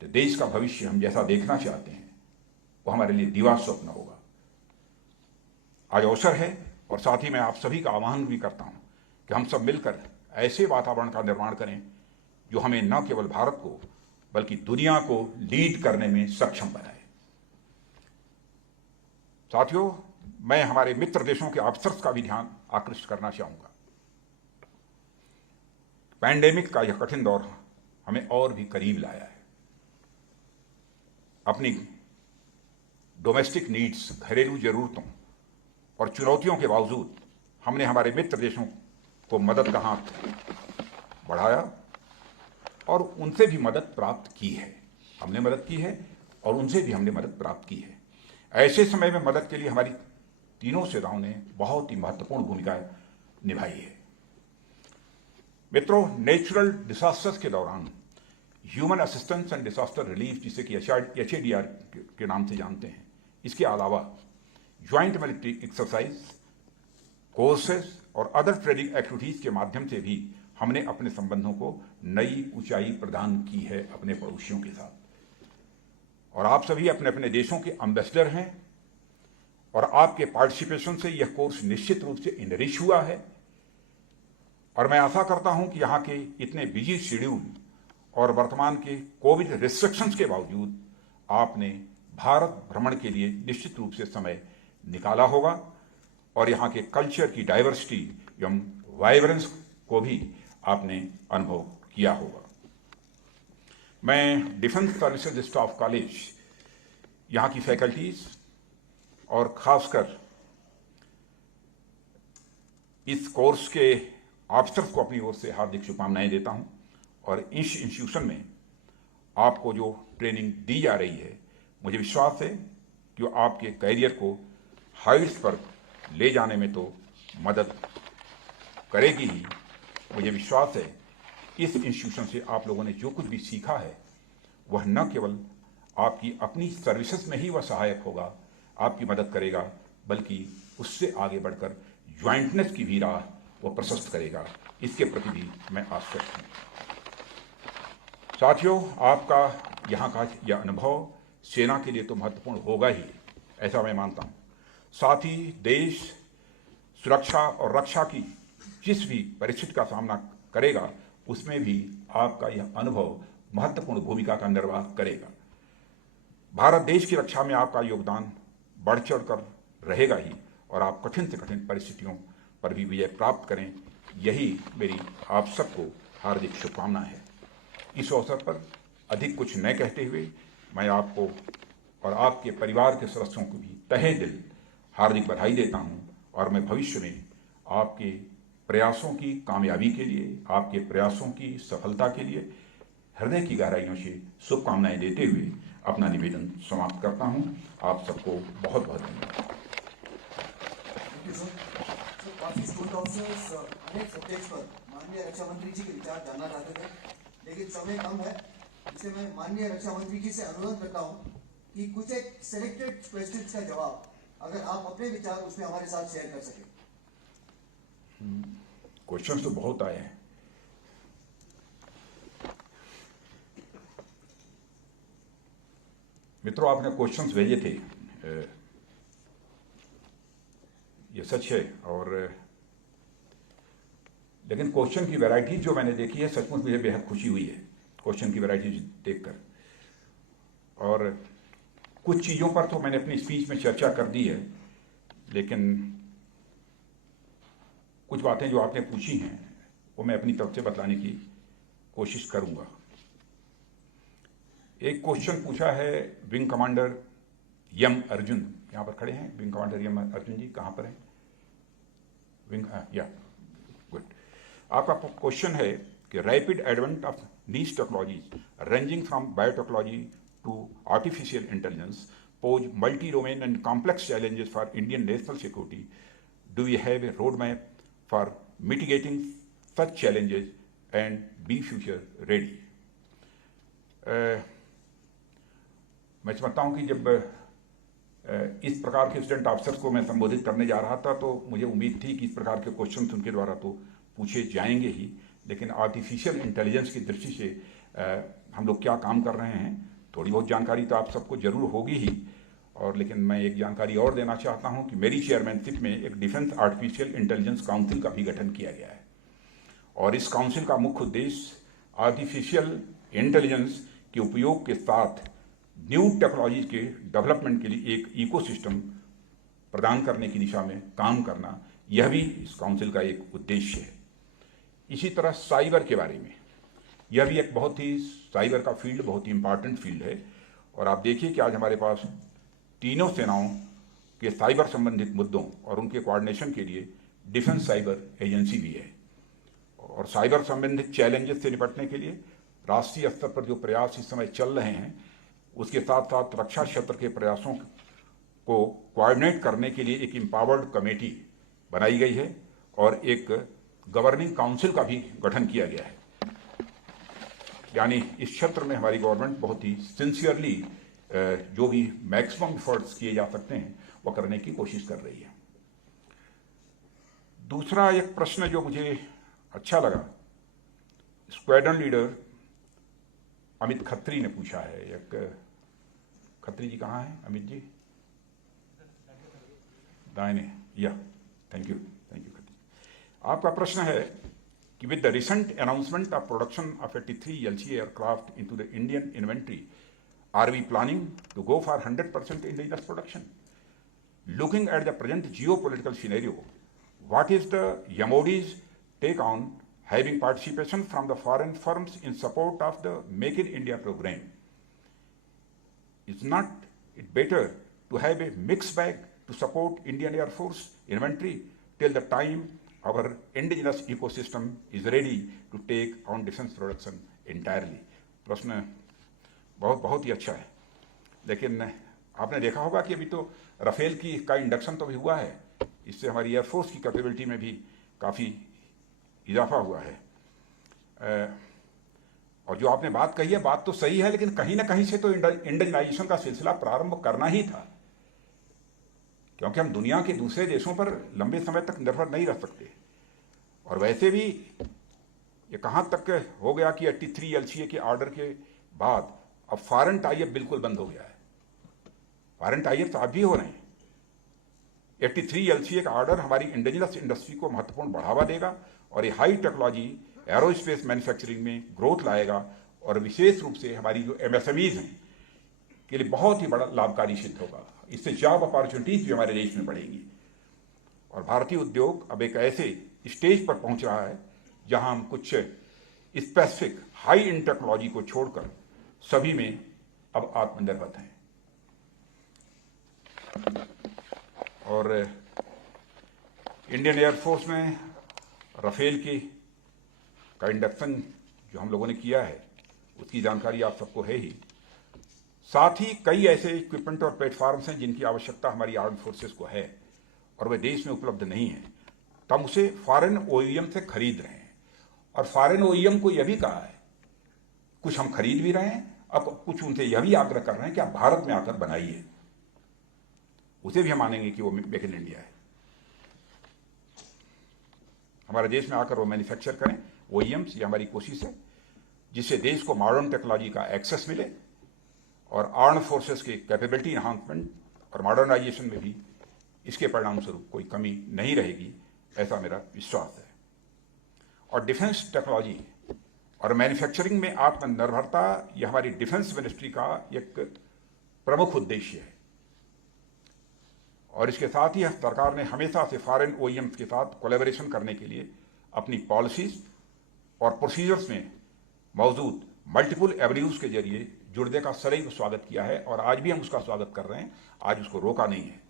तो देश का भविष्य हम जैसा देखना चाहते हैं वो हमारे लिए दीवा स्वप्न होगा। आज अवसर है और साथ ही मैं आप सभी का आह्वान भी करता हूं कि हम सब मिलकर ऐसे वातावरण का निर्माण करें जो हमें न केवल भारत को बल्कि दुनिया को लीड करने में सक्षम बनाए। साथियों, मैं हमारे मित्र देशों के अफसर्स का भी ध्यान आकृष्ट करना चाहूंगा। पैंडेमिक का यह कठिन दौर हमें और भी करीब लाया है। अपनी डोमेस्टिक नीड्स, घरेलू जरूरतों और चुनौतियों के बावजूद हमने हमारे मित्र देशों को मदद का हाथ बढ़ाया और उनसे भी मदद प्राप्त की है। हमने मदद की है और उनसे भी हमने मदद प्राप्त की है। ऐसे समय में मदद के लिए हमारी तीनों सेनाओं ने बहुत ही महत्वपूर्ण भूमिका निभाई है। मित्रों, नेचुरल डिजास्टर्स के दौरान human assistance and disaster relief, जिसे कि HADR के नाम से जानते हैं, इसके अलावा ज्वाइंट मिलिट्री एक्सरसाइज, कोर्सेज और अदर ट्रेनिंग एक्टिविटीज के माध्यम से भी हमने अपने संबंधों को नई ऊंचाई प्रदान की है अपने पड़ोसियों के साथ। और आप सभी अपने अपने देशों के एम्बेसडर हैं और आपके पार्टिसिपेशन से यह कोर्स निश्चित रूप से इनरिच हुआ है। और मैं आशा करता हूं कि यहाँ के इतने बिजी शेड्यूल और वर्तमान के कोविड रिस्ट्रिक्शंस के बावजूद आपने भारत भ्रमण के लिए निश्चित रूप से समय निकाला होगा और यहाँ के कल्चर की डाइवर्सिटी एवं वाइब्रेंस को भी आपने अनुभव किया होगा। मैं डिफेंस सर्विसेज स्टाफ कॉलेज, यहाँ की फैकल्टीज और खासकर इस कोर्स के ऑफिसर्स को अपनी ओर से हार्दिक शुभकामनाएं देता हूं और इस इंस्टीट्यूशन में आपको जो ट्रेनिंग दी जा रही है, मुझे विश्वास है कि वो आपके कैरियर को हाइट्स पर ले जाने में तो मदद करेगी ही। मुझे विश्वास है इस इंस्टीट्यूशन से आप लोगों ने जो कुछ भी सीखा है वह न केवल आपकी अपनी सर्विसेज में ही वह सहायक होगा, आपकी मदद करेगा, बल्कि उससे आगे बढ़कर ज्वाइंटनेस की भी राह वो प्रशस्त करेगा। इसके प्रति भी मैं आश्वस्त हूँ। साथियों, आपका यहाँ का यह अनुभव सेना के लिए तो महत्वपूर्ण होगा ही, ऐसा मैं मानता हूँ। साथ ही देश सुरक्षा और रक्षा की जिस भी परिस्थिति का सामना करेगा उसमें भी आपका यह अनुभव महत्वपूर्ण भूमिका का निर्वाह करेगा। भारत देश की रक्षा में आपका योगदान बढ़ चढ़ कर रहेगा ही और आप कठिन से कठिन परिस्थितियों पर भी विजय प्राप्त करें, यही मेरी आप सबको हार्दिक शुभकामना है। इस अवसर पर अधिक कुछ न कहते हुए मैं आपको और आपके परिवार के सदस्यों को भी तहे दिल हार्दिक बधाई देता हूं और मैं भविष्य में आपके प्रयासों की कामयाबी के लिए, आपके प्रयासों की सफलता के लिए हृदय की गहराइयों से शुभकामनाएं देते हुए अपना निवेदन समाप्त करता हूं। आप सबको बहुत बहुत धन्यवाद। काफी स्कूल ऑफिसर्स अनेक सब्जेक्ट्स पर माननीय रक्षा मंत्री जी के विचार जानना चाहते थे, लेकिन समय कम है, इसलिए मैं माननीय रक्षा मंत्री जी से अनुरोध करता हूं कि कुछ एक सिलेक्टेड क्वेश्चंस का जवाब अगर आप अपने विचार उसमें हमारे साथ शेयर कर सकें। क्वेश्चंस तो बहुत आए हैं। मित्रों, आपने क्वेश्चंस भेजे थे, ये सच है। और लेकिन क्वेश्चन की वैरायटी जो मैंने देखी है, सचमुच मुझे बेहद खुशी हुई है क्वेश्चन की वैरायटी देखकर। और कुछ चीज़ों पर तो मैंने अपनी स्पीच में चर्चा कर दी है, लेकिन कुछ बातें जो आपने पूछी हैं वो मैं अपनी तरफ से बतलाने की कोशिश करूंगा। एक क्वेश्चन पूछा है विंग कमांडर यम अर्जुन, यहाँ पर खड़े हैं विंग कमांडर यम अर्जुन जी, कहाँ पर हैं? विंग, या गुड। आपका क्वेश्चन है कि rapid advent of niche technologies ranging from biotechnology to artificial intelligence pose multi domain and complex challenges for Indian national security. Do we have a road map for mitigating such challenges and be future ready? मैं समझता हूं कि जब इस प्रकार के स्टूडेंट ऑफिसर्स को मैं संबोधित करने जा रहा था तो मुझे उम्मीद थी कि इस प्रकार के क्वेश्चन उनके द्वारा तो पूछे जाएंगे ही, लेकिन आर्टिफिशियल इंटेलिजेंस की दृष्टि से हम लोग क्या काम कर रहे हैं, थोड़ी बहुत जानकारी तो आप सबको जरूर होगी ही। और लेकिन मैं एक जानकारी और देना चाहता हूं कि मेरी चेयरमैनशिप में एक डिफेंस आर्टिफिशियल इंटेलिजेंस काउंसिल का भी गठन किया गया है, और इस काउंसिल का मुख्य उद्देश्य आर्टिफिशियल इंटेलिजेंस के उपयोग के साथ न्यू टेक्नोलॉजी के डेवलपमेंट के लिए एक इकोसिस्टम प्रदान करने की दिशा में काम करना, यह भी इस काउंसिल का एक उद्देश्य है। इसी तरह साइबर के बारे में, यह भी एक बहुत ही, साइबर का फील्ड बहुत ही इंपॉर्टेंट फील्ड है। और आप देखिए कि आज हमारे पास तीनों सेनाओं के साइबर संबंधित मुद्दों और उनके कोऑर्डिनेशन के लिए डिफेंस साइबर एजेंसी भी है। और साइबर संबंधित चैलेंजेस से निपटने के लिए राष्ट्रीय स्तर पर जो प्रयास इस समय चल रहे हैं, उसके साथ साथ रक्षा क्षेत्र के प्रयासों को कोऑर्डिनेट करने के लिए एक एम्पावर्ड कमेटी बनाई गई है और एक गवर्निंग काउंसिल का भी गठन किया गया है। यानी इस क्षेत्र में हमारी गवर्नमेंट बहुत ही सिंसियरली जो भी मैक्सिमम एफर्ट्स किए जा सकते हैं वो करने की कोशिश कर रही है। दूसरा एक प्रश्न जो मुझे अच्छा लगा, स्क्वाड्रन लीडर अमित खत्री ने पूछा है। एक खत्री जी कहाँ हैं? अमित जी दाहिने, या थैंक यू खत्री। आपका प्रश्न है कि with the recent announcement of production of 83 LCA aircraft into the Indian inventory, are we planning to go for 100% indigenous production? Looking at the present geopolitical scenario, what is the MOD's take on having participation from the foreign firms in support of the Make in India program? Is not it better to have a mixed bag to support Indian Air Force inventory till the time our indigenous ecosystem is ready to take on defense production entirely? प्रश्न बहुत ही अच्छा है, लेकिन आपने देखा होगा कि अभी तो राफेल का इंडक्शन तो भी हुआ है, इससे हमारी एयरफोर्स की कैपेबिलिटी में भी काफ़ी इजाफा हुआ है। और जो आपने बात कही है, बात तो सही है, लेकिन कहीं ना कहीं से तो इंडिजनाइजेशन का सिलसिला प्रारंभ करना ही था, क्योंकि हम दुनिया के दूसरे देशों पर लंबे समय तक निर्भर नहीं रह सकते। और वैसे भी ये कहाँ तक हो गया कि 83 LCA के ऑर्डर के बाद अब फॉरेन टाइप बिल्कुल बंद हो गया है। फॉरेन टाइप तो आज भी हो रहे हैं। 83 LCA का ऑर्डर हमारी इंडिजिनस इंडस्ट्री को महत्वपूर्ण बढ़ावा देगा और ये हाई टेक्नोलॉजी एरोस्पेस मैन्युफैक्चरिंग में ग्रोथ लाएगा, और विशेष रूप से हमारी जो MSMEs हैं के लिए बहुत ही बड़ा लाभकारी सिद्ध होगा। इससे जॉब अपॉर्चुनिटीज भी हमारे देश में बढ़ेंगी। और भारतीय उद्योग अब एक ऐसे स्टेज पर पहुंच रहा है जहां हम कुछ स्पेसिफिक हाई एंड टेक्नोलॉजी को छोड़कर सभी में अब आत्मनिर्भर हैं। और इंडियन एयरफोर्स में राफेल का इंडक्शन जो हम लोगों ने किया है उसकी जानकारी आप सबको है ही। साथ ही कई ऐसे इक्विपमेंट और प्लेटफॉर्म्स हैं जिनकी आवश्यकता हमारी आर्म फोर्सेस को है और वे देश में उपलब्ध नहीं है, तो हम उसे फॉरेन ओईएम से खरीद रहे हैं। और फॉरेन ओईएम को यह भी कहा है, कुछ हम खरीद भी रहे हैं, अब कुछ उनसे यह भी आग्रह कर रहे हैं कि आप भारत में आकर बनाइए, उसे भी हम मानेंगे कि वो मेक इन इंडिया है, हमारे देश में आकर वो मैन्युफैक्चर करें ओईएम्स। ये हमारी कोशिश है जिससे देश को मॉडर्न टेक्नोलॉजी का एक्सेस मिले और आर्म फोर्सेस के कैपेबिलिटी इन्हांसमेंट और मॉडर्नाइजेशन में भी इसके परिणाम स्वरूप कोई कमी नहीं रहेगी, ऐसा मेरा विश्वास है। और डिफेंस टेक्नोलॉजी और मैन्युफैक्चरिंग में आत्मनिर्भरता यह हमारी डिफेंस मिनिस्ट्री का एक प्रमुख उद्देश्य है। और इसके साथ ही सरकार ने हमेशा से फॉरेन ओईएम्स के साथ कोलैबोरेशन करने के लिए अपनी पॉलिसीज और प्रोसीजर्स में मौजूद मल्टीपल एवेन्यूज के जरिए जुड़ने का सदैव स्वागत किया है और आज भी हम उसका स्वागत कर रहे हैं, आज उसको रोका नहीं है।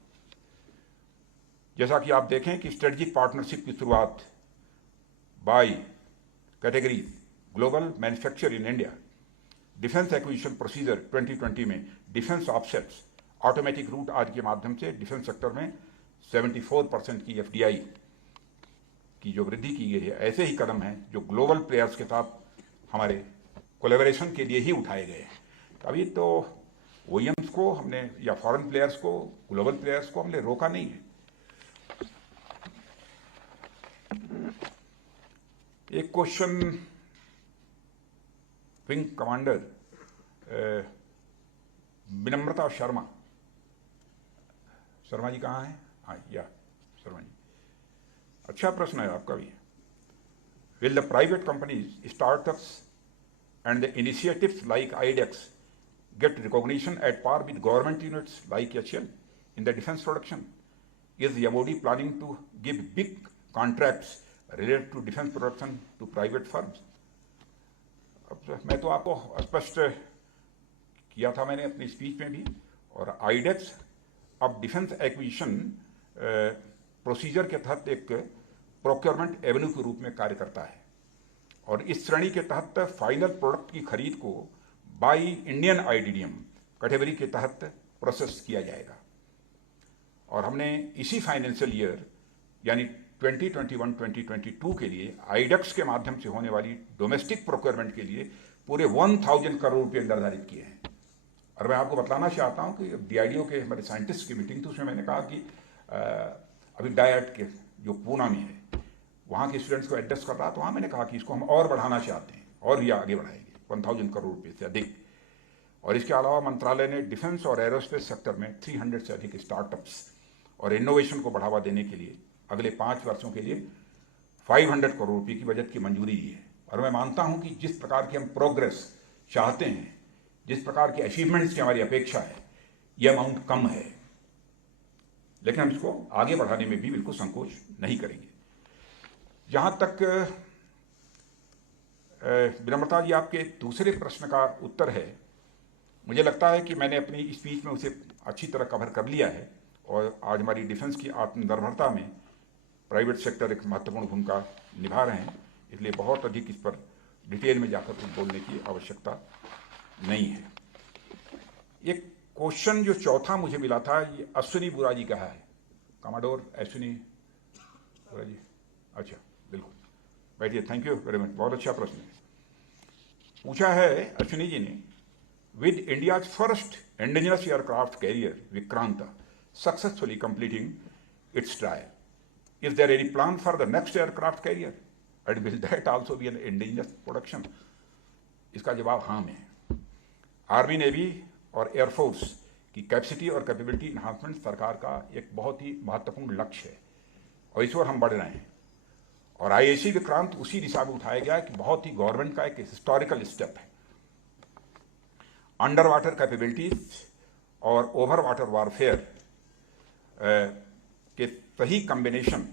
जैसा कि आप देखें कि स्ट्रेटेजिक पार्टनरशिप की शुरुआत by category global manufacture in India, defence acquisition procedure 2020 में डिफेंस ऑफसेट्स ऑटोमेटिक रूट आज के माध्यम से डिफेंस सेक्टर में 74% की एफडीआई की जो वृद्धि की गई है, ऐसे ही कदम हैं जो ग्लोबल प्लेयर्स के साथ हमारे कोलैबोरेशन के लिए ही उठाए गए हैं। अभी तो ओईएम्स को हमने या फॉरेन प्लेयर्स को, ग्लोबल प्लेयर्स को हमने रोका नहीं है। एक क्वेश्चन विंग कमांडर विनम्रता शर्मा जी कहाँ हैं? हाँ, या शर्मा जी, अच्छा प्रश्न है आपका भी। Will the private companies, startups and the initiatives like IDEX get recognition at par with government units like HAL in the defense production? Is the MOD planning to give big contracts related to defense production to private firms? अब मैं तो आपको स्पष्ट किया था मैंने अपनी स्पीच में भी, और आईडेक्स अब डिफेंस एक्विजिशन प्रोसीजर के तहत एक प्रोक्योरमेंट एवेन्यू के रूप में कार्य करता है और इस श्रेणी के तहत फाइनल प्रोडक्ट की खरीद को बाय इंडियन आईडीडीएम कैटेगरी के तहत प्रोसेस किया जाएगा। और हमने इसी फाइनेंशियल ईयर यानी 2021-2022 के लिए आईडेक्स के माध्यम से होने वाली डोमेस्टिक प्रोक्योरमेंट के लिए पूरे 1000 करोड़ रुपये निर्धारित किए हैं। और मैं आपको बताना चाहता हूं कि डीआईडीओ के हमारे साइंटिस्ट की मीटिंग थी, उसमें मैंने कहा कि अभी डायट के जो पूना में है वहाँ के स्टूडेंट्स को एड्रेस कर रहा, तो वहाँ मैंने कहा कि इसको हम और बढ़ाना चाहते हैं और भी आगे बढ़ाएंगे 1000 करोड़ रुपये से अधिक। और इसके अलावा मंत्रालय ने डिफेंस और एरोस्पेस सेक्टर में 300 से अधिक स्टार्टअप्स और इनोवेशन को बढ़ावा देने के लिए अगले 5 वर्षों के लिए 500 करोड़ रुपये की बजट की मंजूरी दी है। और मैं मानता हूँ कि जिस प्रकार की हम प्रोग्रेस चाहते हैं, जिस प्रकार की अचीवमेंट्स की हमारी अपेक्षा है, यह अमाउंट कम है, लेकिन हम इसको आगे बढ़ाने में भी बिल्कुल संकोच नहीं करेंगे। जहां तक विनम्रता जी आपके दूसरे प्रश्न का उत्तर है, मुझे लगता है कि मैंने अपनी स्पीच में उसे अच्छी तरह कवर कर लिया है और आज हमारी डिफेंस की आत्मनिर्भरता में प्राइवेट सेक्टर एक महत्वपूर्ण भूमिका निभा रहे हैं, इसलिए बहुत अधिक इस पर डिटेल में जाकर कुछ बोलने की आवश्यकता नहीं है। एक क्वेश्चन जो चौथा मुझे मिला था, ये अश्विनी बुरा जी का है, कमांडोर अश्विनी बुरा जी, अच्छा बिल्कुल बैठिए, थैंक यू वेरी मच, बहुत अच्छा प्रश्न है। पूछा है अश्विनी जी ने, with India's first indigenous aircraft carrier Vikrant successfully completing its trial, is there any plan for the next aircraft carrier and will that also be an indigenous production? इसका जवाब हाँ में। आर्मी, नेवी और एयरफोर्स की कैपेसिटी और कैपेबिलिटी इन्हांसमेंट सरकार का एक बहुत ही महत्वपूर्ण लक्ष्य है और इस ओर हम बढ़ रहे हैं। और आईएसी विक्रांत उसी दिशा में उठाया गया कि बहुत ही गवर्नमेंट का एक हिस्टोरिकल स्टेप है। अंडर वाटर कैपेबिलिटीज और ओवर वाटर वारफेयर के सही कॉम्बिनेशन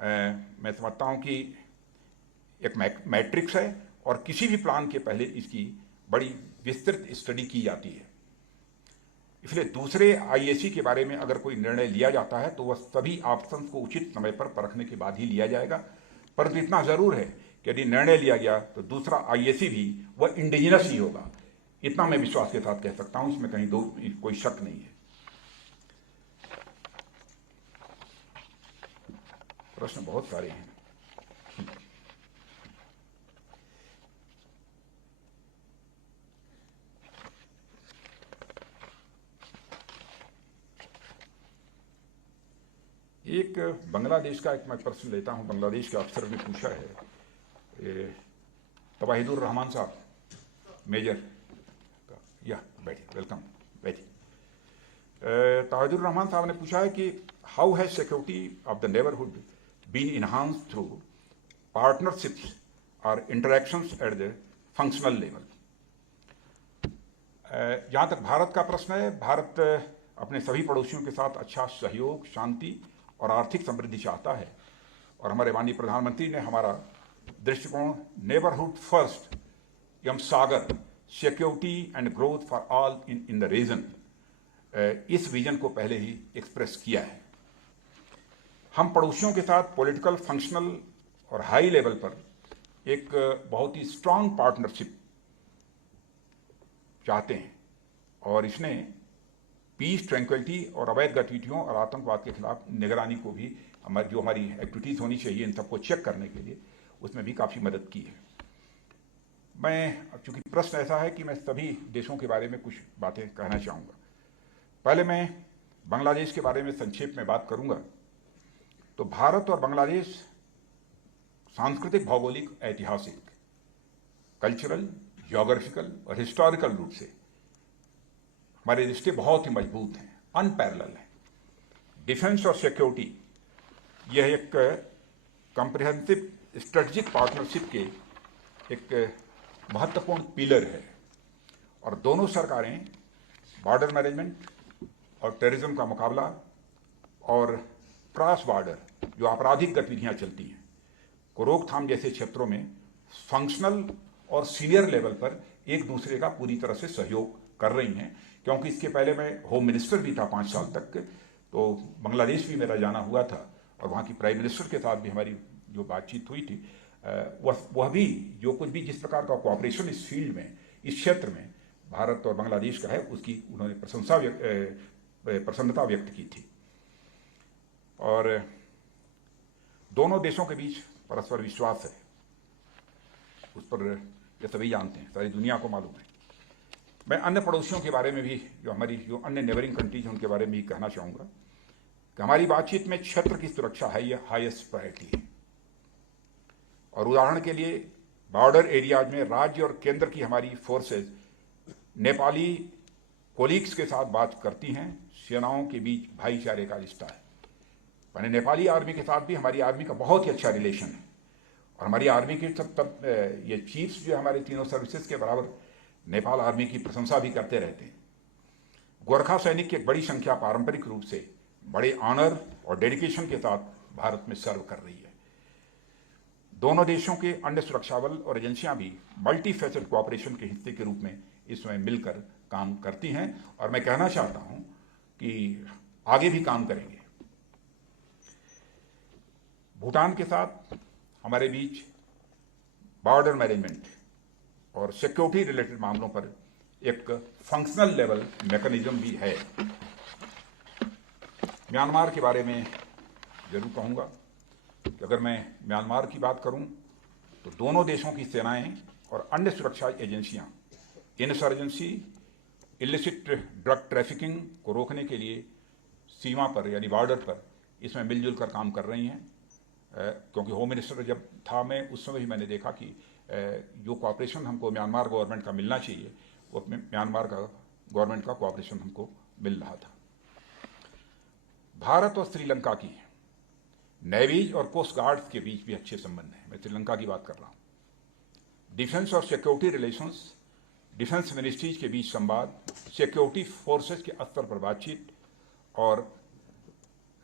मैं समझता हूं कि एक मैट्रिक्स है और किसी भी प्लान के पहले इसकी बड़ी विस्तृत स्टडी की जाती है। इसलिए दूसरे आईएसी के बारे में अगर कोई निर्णय लिया जाता है तो वह सभी ऑप्शंस को उचित समय पर परखने के बाद ही लिया जाएगा। परंतु इतना जरूर है कि यदि निर्णय लिया गया तो दूसरा आईएसी भी वह इंडिजिनस ही होगा, इतना मैं विश्वास के साथ कह सकता हूं, इसमें कहीं कोई शक नहीं है। प्रश्न बहुत सारे हैं। एक बांग्लादेश का एक मैं प्रश्न लेता हूं, बांग्लादेश के अफसर ने पूछा है, तवाहिदुर रहमान साहब मेजर, या बैठिए, वेलकम, बैठिए। तवाहिदुर रहमान साहब ने पूछा है कि how has security of the neighbourhood been enhanced through partnerships और interactions at the functional level. जहां तक भारत का प्रश्न है, भारत अपने सभी पड़ोसियों के साथ अच्छा सहयोग, शांति और आर्थिक समृद्धि चाहता है, और हमारे माननीय प्रधानमंत्री ने हमारा दृष्टिकोण नेबरहुड फर्स्ट एवं Sagar security and growth for all in the region, इस विजन को पहले ही एक्सप्रेस किया है। हम पड़ोसियों के साथ पॉलिटिकल, फंक्शनल और हाई लेवल पर एक बहुत ही स्ट्रांग पार्टनरशिप चाहते हैं, और इसने पीस, ट्रैंक्विलिटी और अवैध गतिविधियों और आतंकवाद के खिलाफ निगरानी को भी जो हमारी एक्टिविटीज होनी चाहिए इन सबको चेक करने के लिए, उसमें भी काफ़ी मदद की है। मैं, चूंकि प्रश्न ऐसा है कि मैं सभी देशों के बारे में कुछ बातें कहना चाहूँगा। पहले मैं बांग्लादेश के बारे में संक्षेप में बात करूँगा। तो भारत और बांग्लादेश सांस्कृतिक, भौगोलिक, ऐतिहासिक, कल्चरल, ज्योग्राफिकल और हिस्टोरिकल रूप से हमारे रिश्ते बहुत ही मजबूत हैं, अनपैरेलल हैं। डिफेंस और सिक्योरिटी यह एक कॉम्प्रिहेंसिव स्ट्रेटेजिक पार्टनरशिप के एक महत्वपूर्ण पिलर है, और दोनों सरकारें बॉर्डर मैनेजमेंट और टेररिज्म का मुकाबला और क्रॉस बॉर्डर जो आपराधिक गतिविधियां चलती हैं को रोकथाम जैसे क्षेत्रों में फंक्शनल और सीनियर लेवल पर एक दूसरे का पूरी तरह से सहयोग कर रही हैं। क्योंकि इसके पहले मैं होम मिनिस्टर भी था 5 साल तक, तो बांग्लादेश भी मेरा जाना हुआ था, और वहाँ की प्राइम मिनिस्टर के साथ भी हमारी जो बातचीत हुई थी, वह भी जो कुछ भी जिस प्रकार का कोऑपरेशन इस फील्ड में, इस क्षेत्र में भारत और बांग्लादेश का है, उसकी उन्होंने प्रसन्नता व्यक्त की थी। और दोनों देशों के बीच परस्पर विश्वास है, उस पर ये सभी जानते हैं, सारी दुनिया को मालूम है। मैं अन्य पड़ोसियों के बारे में भी, जो अन्य नेबरिंग कंट्रीज हैं, उनके बारे में भी कहना चाहूँगा कि हमारी बातचीत में क्षेत्र की सुरक्षा है, यह हाईएस्ट प्रायोरिटी है। और उदाहरण के लिए बॉर्डर एरियाज में राज्य और केंद्र की हमारी फोर्सेज नेपाली कोलीग्स के साथ बात करती हैं। सेनाओं के बीच भाईचारे का रिश्ता है। मैंने नेपाली आर्मी के साथ भी हमारी आर्मी का बहुत ही अच्छा रिलेशन है, और हमारी आर्मी के सब ये चीफ्स जो हमारे तीनों सर्विसेज के बराबर नेपाल आर्मी की प्रशंसा भी करते रहते हैं। गोरखा सैनिक की एक बड़ी संख्या पारंपरिक रूप से बड़े ऑनर और डेडिकेशन के साथ भारत में सर्व कर रही है। दोनों देशों के अन्य सुरक्षा बल और एजेंसियां भी मल्टी फेसेट कोऑपरेशन के हिस्से के रूप में इसमें मिलकर काम करती हैं, और मैं कहना चाहता हूं कि आगे भी काम करेंगे। भूटान के साथ हमारे बीच बॉर्डर मैनेजमेंट और सिक्योरिटी रिलेटेड मामलों पर एक फंक्शनल लेवल मैकेनिज्म भी है। म्यांमार के बारे में जरूर कहूँगा कि अगर मैं म्यांमार की बात करूं तो दोनों देशों की सेनाएं और अन्य सुरक्षा एजेंसियां इंसर्जेंसी, इलिसिट ड्रग ट्रैफिकिंग को रोकने के लिए सीमा पर यानी बॉर्डर पर इसमें मिलजुल कर काम कर रही हैं। क्योंकि होम मिनिस्टर जब था मैं, उस समय ही मैंने देखा कि जो कोऑपरेशन हमको म्यांमार गवर्नमेंट का मिलना चाहिए, वो म्यांमार का गवर्नमेंट का कोऑपरेशन हमको मिल रहा था। भारत और श्रीलंका की नेवीज और कोस्ट गार्ड्स के बीच भी अच्छे संबंध हैं। मैं श्रीलंका की बात कर रहा हूं। डिफेंस और सिक्योरिटी रिलेशंस, डिफेंस मिनिस्ट्रीज के बीच संवाद, सिक्योरिटी फोर्सेस के स्तर पर बातचीत और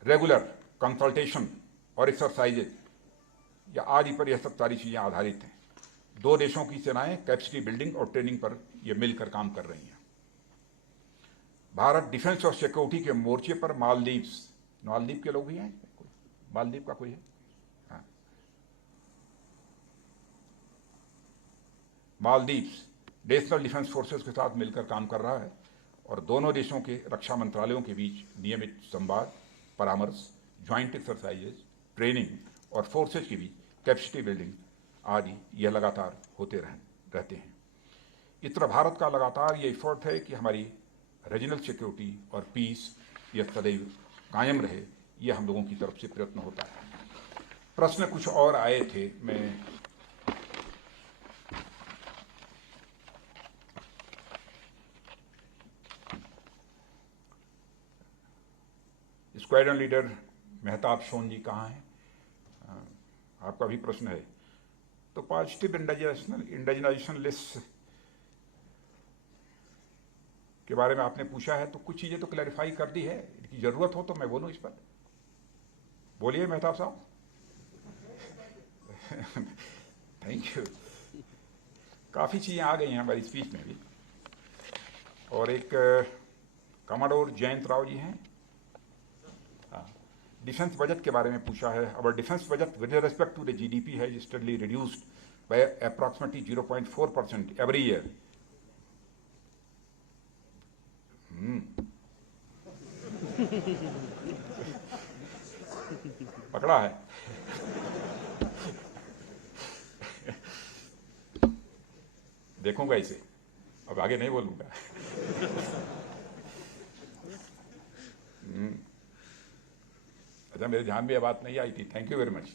रेगुलर कंसल्टेशन और एक्सरसाइजेज या आदि पर यह सब सारी चीजें आधारित हैं। दो देशों की सेनाएं कैपेसिटी बिल्डिंग और ट्रेनिंग पर यह मिलकर काम कर रही हैं। भारत डिफेंस और सिक्योरिटी के मोर्चे पर मालदीव के लोग भी हैं, मालदीव का कोई है? हाँ। मालदीव्स नेशनल डिफेंस फोर्सेस के साथ मिलकर काम कर रहा है और दोनों देशों के रक्षा मंत्रालयों के बीच नियमित संवाद, परामर्श, ज्वाइंट एक्सरसाइजेज, ट्रेनिंग और फोर्सेज के बीच कैपेसिटी बिल्डिंग आदि यह लगातार होते रहते हैं। इस तरह भारत का लगातार ये एफर्ट है कि हमारी रीजनल सिक्योरिटी और पीस यह सदैव कायम रहे, यह हम लोगों की तरफ से प्रयत्न होता है। प्रश्न कुछ और आए थे, मैं स्क्वाड्रन लीडर मेहताब सोन जी कहाँ हैं? आपका भी प्रश्न है। तो पॉजिटिव इंडिजिनाइजेशन लिस्ट के बारे में आपने पूछा है, तो कुछ चीजें तो क्लैरिफाई कर दी है। इनकी जरूरत हो तो मैं बोलूं इस पर। बोलिए मेहताब साहब। Thank you. काफी चीजें आ गई हैं हमारी स्पीच में भी। और एक कमांडोर जयंत राव जी हैं, डिफेंस बजट के बारे में पूछा है। Our defence budget with respect to the GDP है steadily reduced by approximately 0.4% every year. पकड़ा है। देखूंगा इसे, अब आगे नहीं बोलूंगा। अच्छा, मेरे ध्यान में यह बात नहीं आई थी। Thank you very much.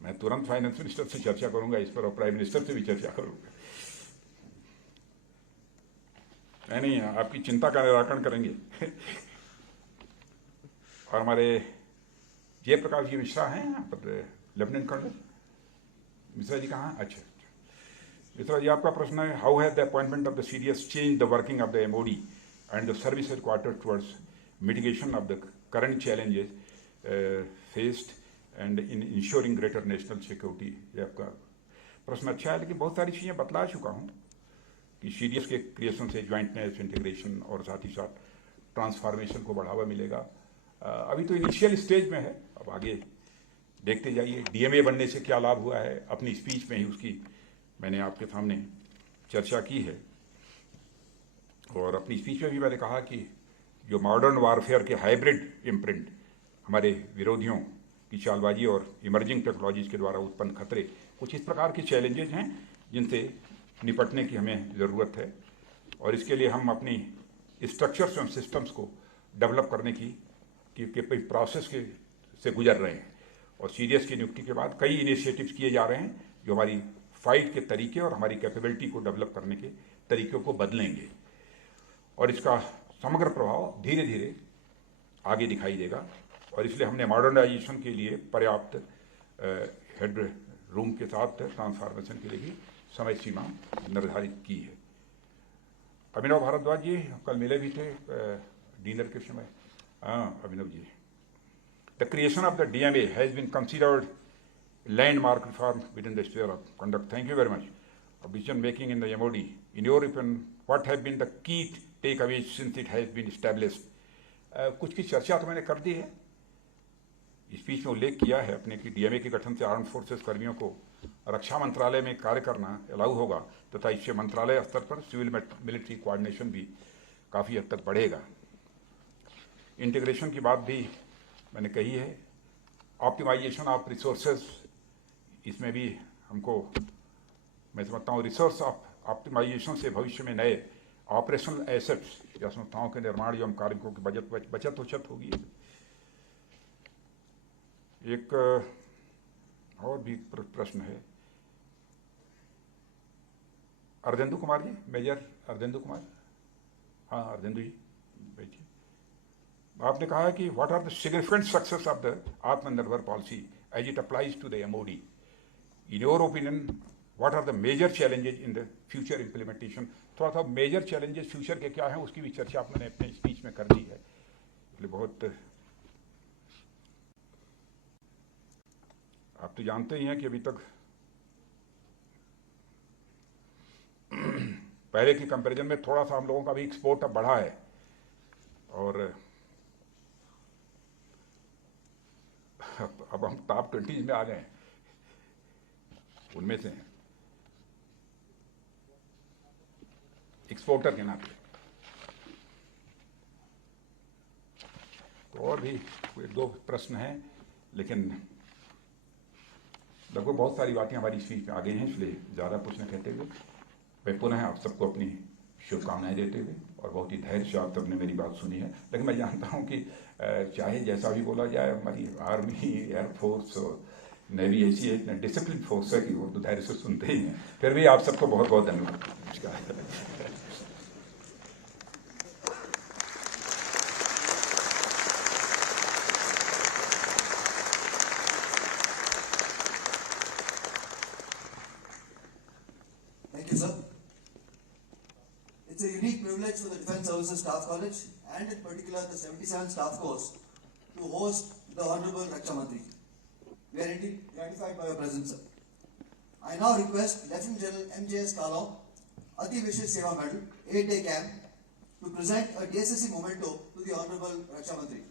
मैं तुरंत फाइनेंस मिनिस्टर से चर्चा करूंगा इस पर और प्राइम मिनिस्टर से भी चर्चा करूंगा। नहीं, आपकी चिंता का निराकरण करेंगे। और हमारे जयप्रकाश जी मिश्रा हैं यहाँ पर, लेफ्टिनेंट कर्नल मिश्रा जी कहाँ? अच्छा, मिश्रा जी, आपका प्रश्न है, how has the appointment of the CDS change the working of the MoD and the service headquarter towards mitigation of the current challenges faced and in ensuring greater national security? ये आपका प्रश्न अच्छा है, लेकिन बहुत सारी चीज़ें बतला चुका हूँ कि सीडीएस के क्रिएशन से ज्वाइंटनेस, इंटीग्रेशन और साथ ही साथ ट्रांसफॉर्मेशन को बढ़ावा मिलेगा। अभी तो इनिशियल स्टेज में है, अब आगे देखते जाइए। डीएमए बनने से क्या लाभ हुआ है, अपनी स्पीच में ही उसकी मैंने आपके सामने चर्चा की है। और अपनी स्पीच में भी मैंने कहा कि जो मॉडर्न वारफेयर के हाइब्रिड इम्प्रिंट, हमारे विरोधियों की चालबाजी और इमर्जिंग टेक्नोलॉजीज के द्वारा उत्पन्न खतरे, कुछ इस प्रकार के चैलेंजेज हैं जिनसे निपटने की हमें ज़रूरत है। और इसके लिए हम अपनी स्ट्रक्चर्स एंड सिस्टम्स को डेवलप करने की प्रोसेस से गुजर रहे हैं। और सीडीएस की नियुक्ति के बाद कई इनिशिएटिव्स किए जा रहे हैं जो हमारी फाइट के तरीके और हमारी कैपेबिलिटी को डेवलप करने के तरीकों को बदलेंगे। और इसका समग्र प्रभाव धीरे धीरे आगे दिखाई देगा। और इसलिए हमने मॉडर्नाइजेशन के लिए पर्याप्त हेड रूम के साथ ट्रांसफॉर्मेशन के लिए भी समय सीमा निर्धारित की है। अभिनव भारद्वाज जी कल मिले भी थे डिनर के समय। हाँ Abhinav ji, the creation of the DMA has been considered landmark reform within the sphere of conduct. Thank you very much. Decision making in the MOD, in your opinion what have been the key take away since it has been established? कुछ की चर्चा तो मैंने कर दी है, स्पीच में उल्लेख किया है अपने कि डीएमए के गठन से आर्म्ड फोर्सेस कर्मियों को रक्षा मंत्रालय में कार्य करना अलाउ होगा तथा इससे मंत्रालय स्तर पर सिविल मिलिट्री कोऑर्डिनेशन भी काफ़ी हद तक बढ़ेगा। इंटीग्रेशन की बात भी मैंने कही है। ऑप्टिमाइजेशन ऑफ रिसोर्सेज, इसमें भी हमको, मैं समझता हूँ रिसोर्स ऑप्टिमाइजेशन से भविष्य में नए ऑपरेशनल एसेट्स या संस्थाओं के निर्माण एवं कार्यों की बचत होगी। एक और भी प्रश्न है, अर्धेंदु कुमार जी, मेजर अर्धेंदु कुमार। हाँ अर्धेंदु जी बैठिए। आपने कहा है कि what are the significant success of the Atmanirbhar policy as it applies to the MOD? In your opinion what are the major challenges in the future implementation? थोड़ा सा मेजर चैलेंजेस फ्यूचर के क्या हैं उसकी भी चर्चा आपने अपने स्पीच में कर दी है, इसलिए बहुत आप तो जानते ही हैं कि अभी तक पहले की कंपैरिजन में थोड़ा सा हम लोगों का भी एक्सपोर्ट अब बढ़ा है, और अब हम टॉप 20 में आ गए हैं, उनमें से हैं एक्सपोर्टर के नाते। तो और भी एक दो प्रश्न हैं, लेकिन लगभग बहुत सारी बातें हमारी स्पीच में आ गई हैं, इसलिए ज़्यादा कुछ न कहते हुए मैं पुनः आप सबको अपनी शुभकामनाएं देते हुए, और बहुत ही धैर्य से आप सबने मेरी बात सुनी है। लेकिन मैं जानता हूं कि चाहे जैसा भी बोला जाए, हमारी आर्मी, एयरफोर्स और नेवी ऐसी है, इतने डिसिप्लिन फोर्स है कि वो तो धैर्य से सुनते ही हैं। फिर भी आप सबको बहुत बहुत धन्यवाद। नमस्कार। Thank you, sir. It's a unique privilege for the Defence Services Staff College, and in particular the 77 Staff Course, to host the Honorable Raksha Mantri. We are indeed gratified by your presence, sir. I now request Lieutenant General M.J.S. Kalon, Ati Vishesh Seva Medal, 8A Camp, to present a DSSC memento to the Honorable Raksha Mantri.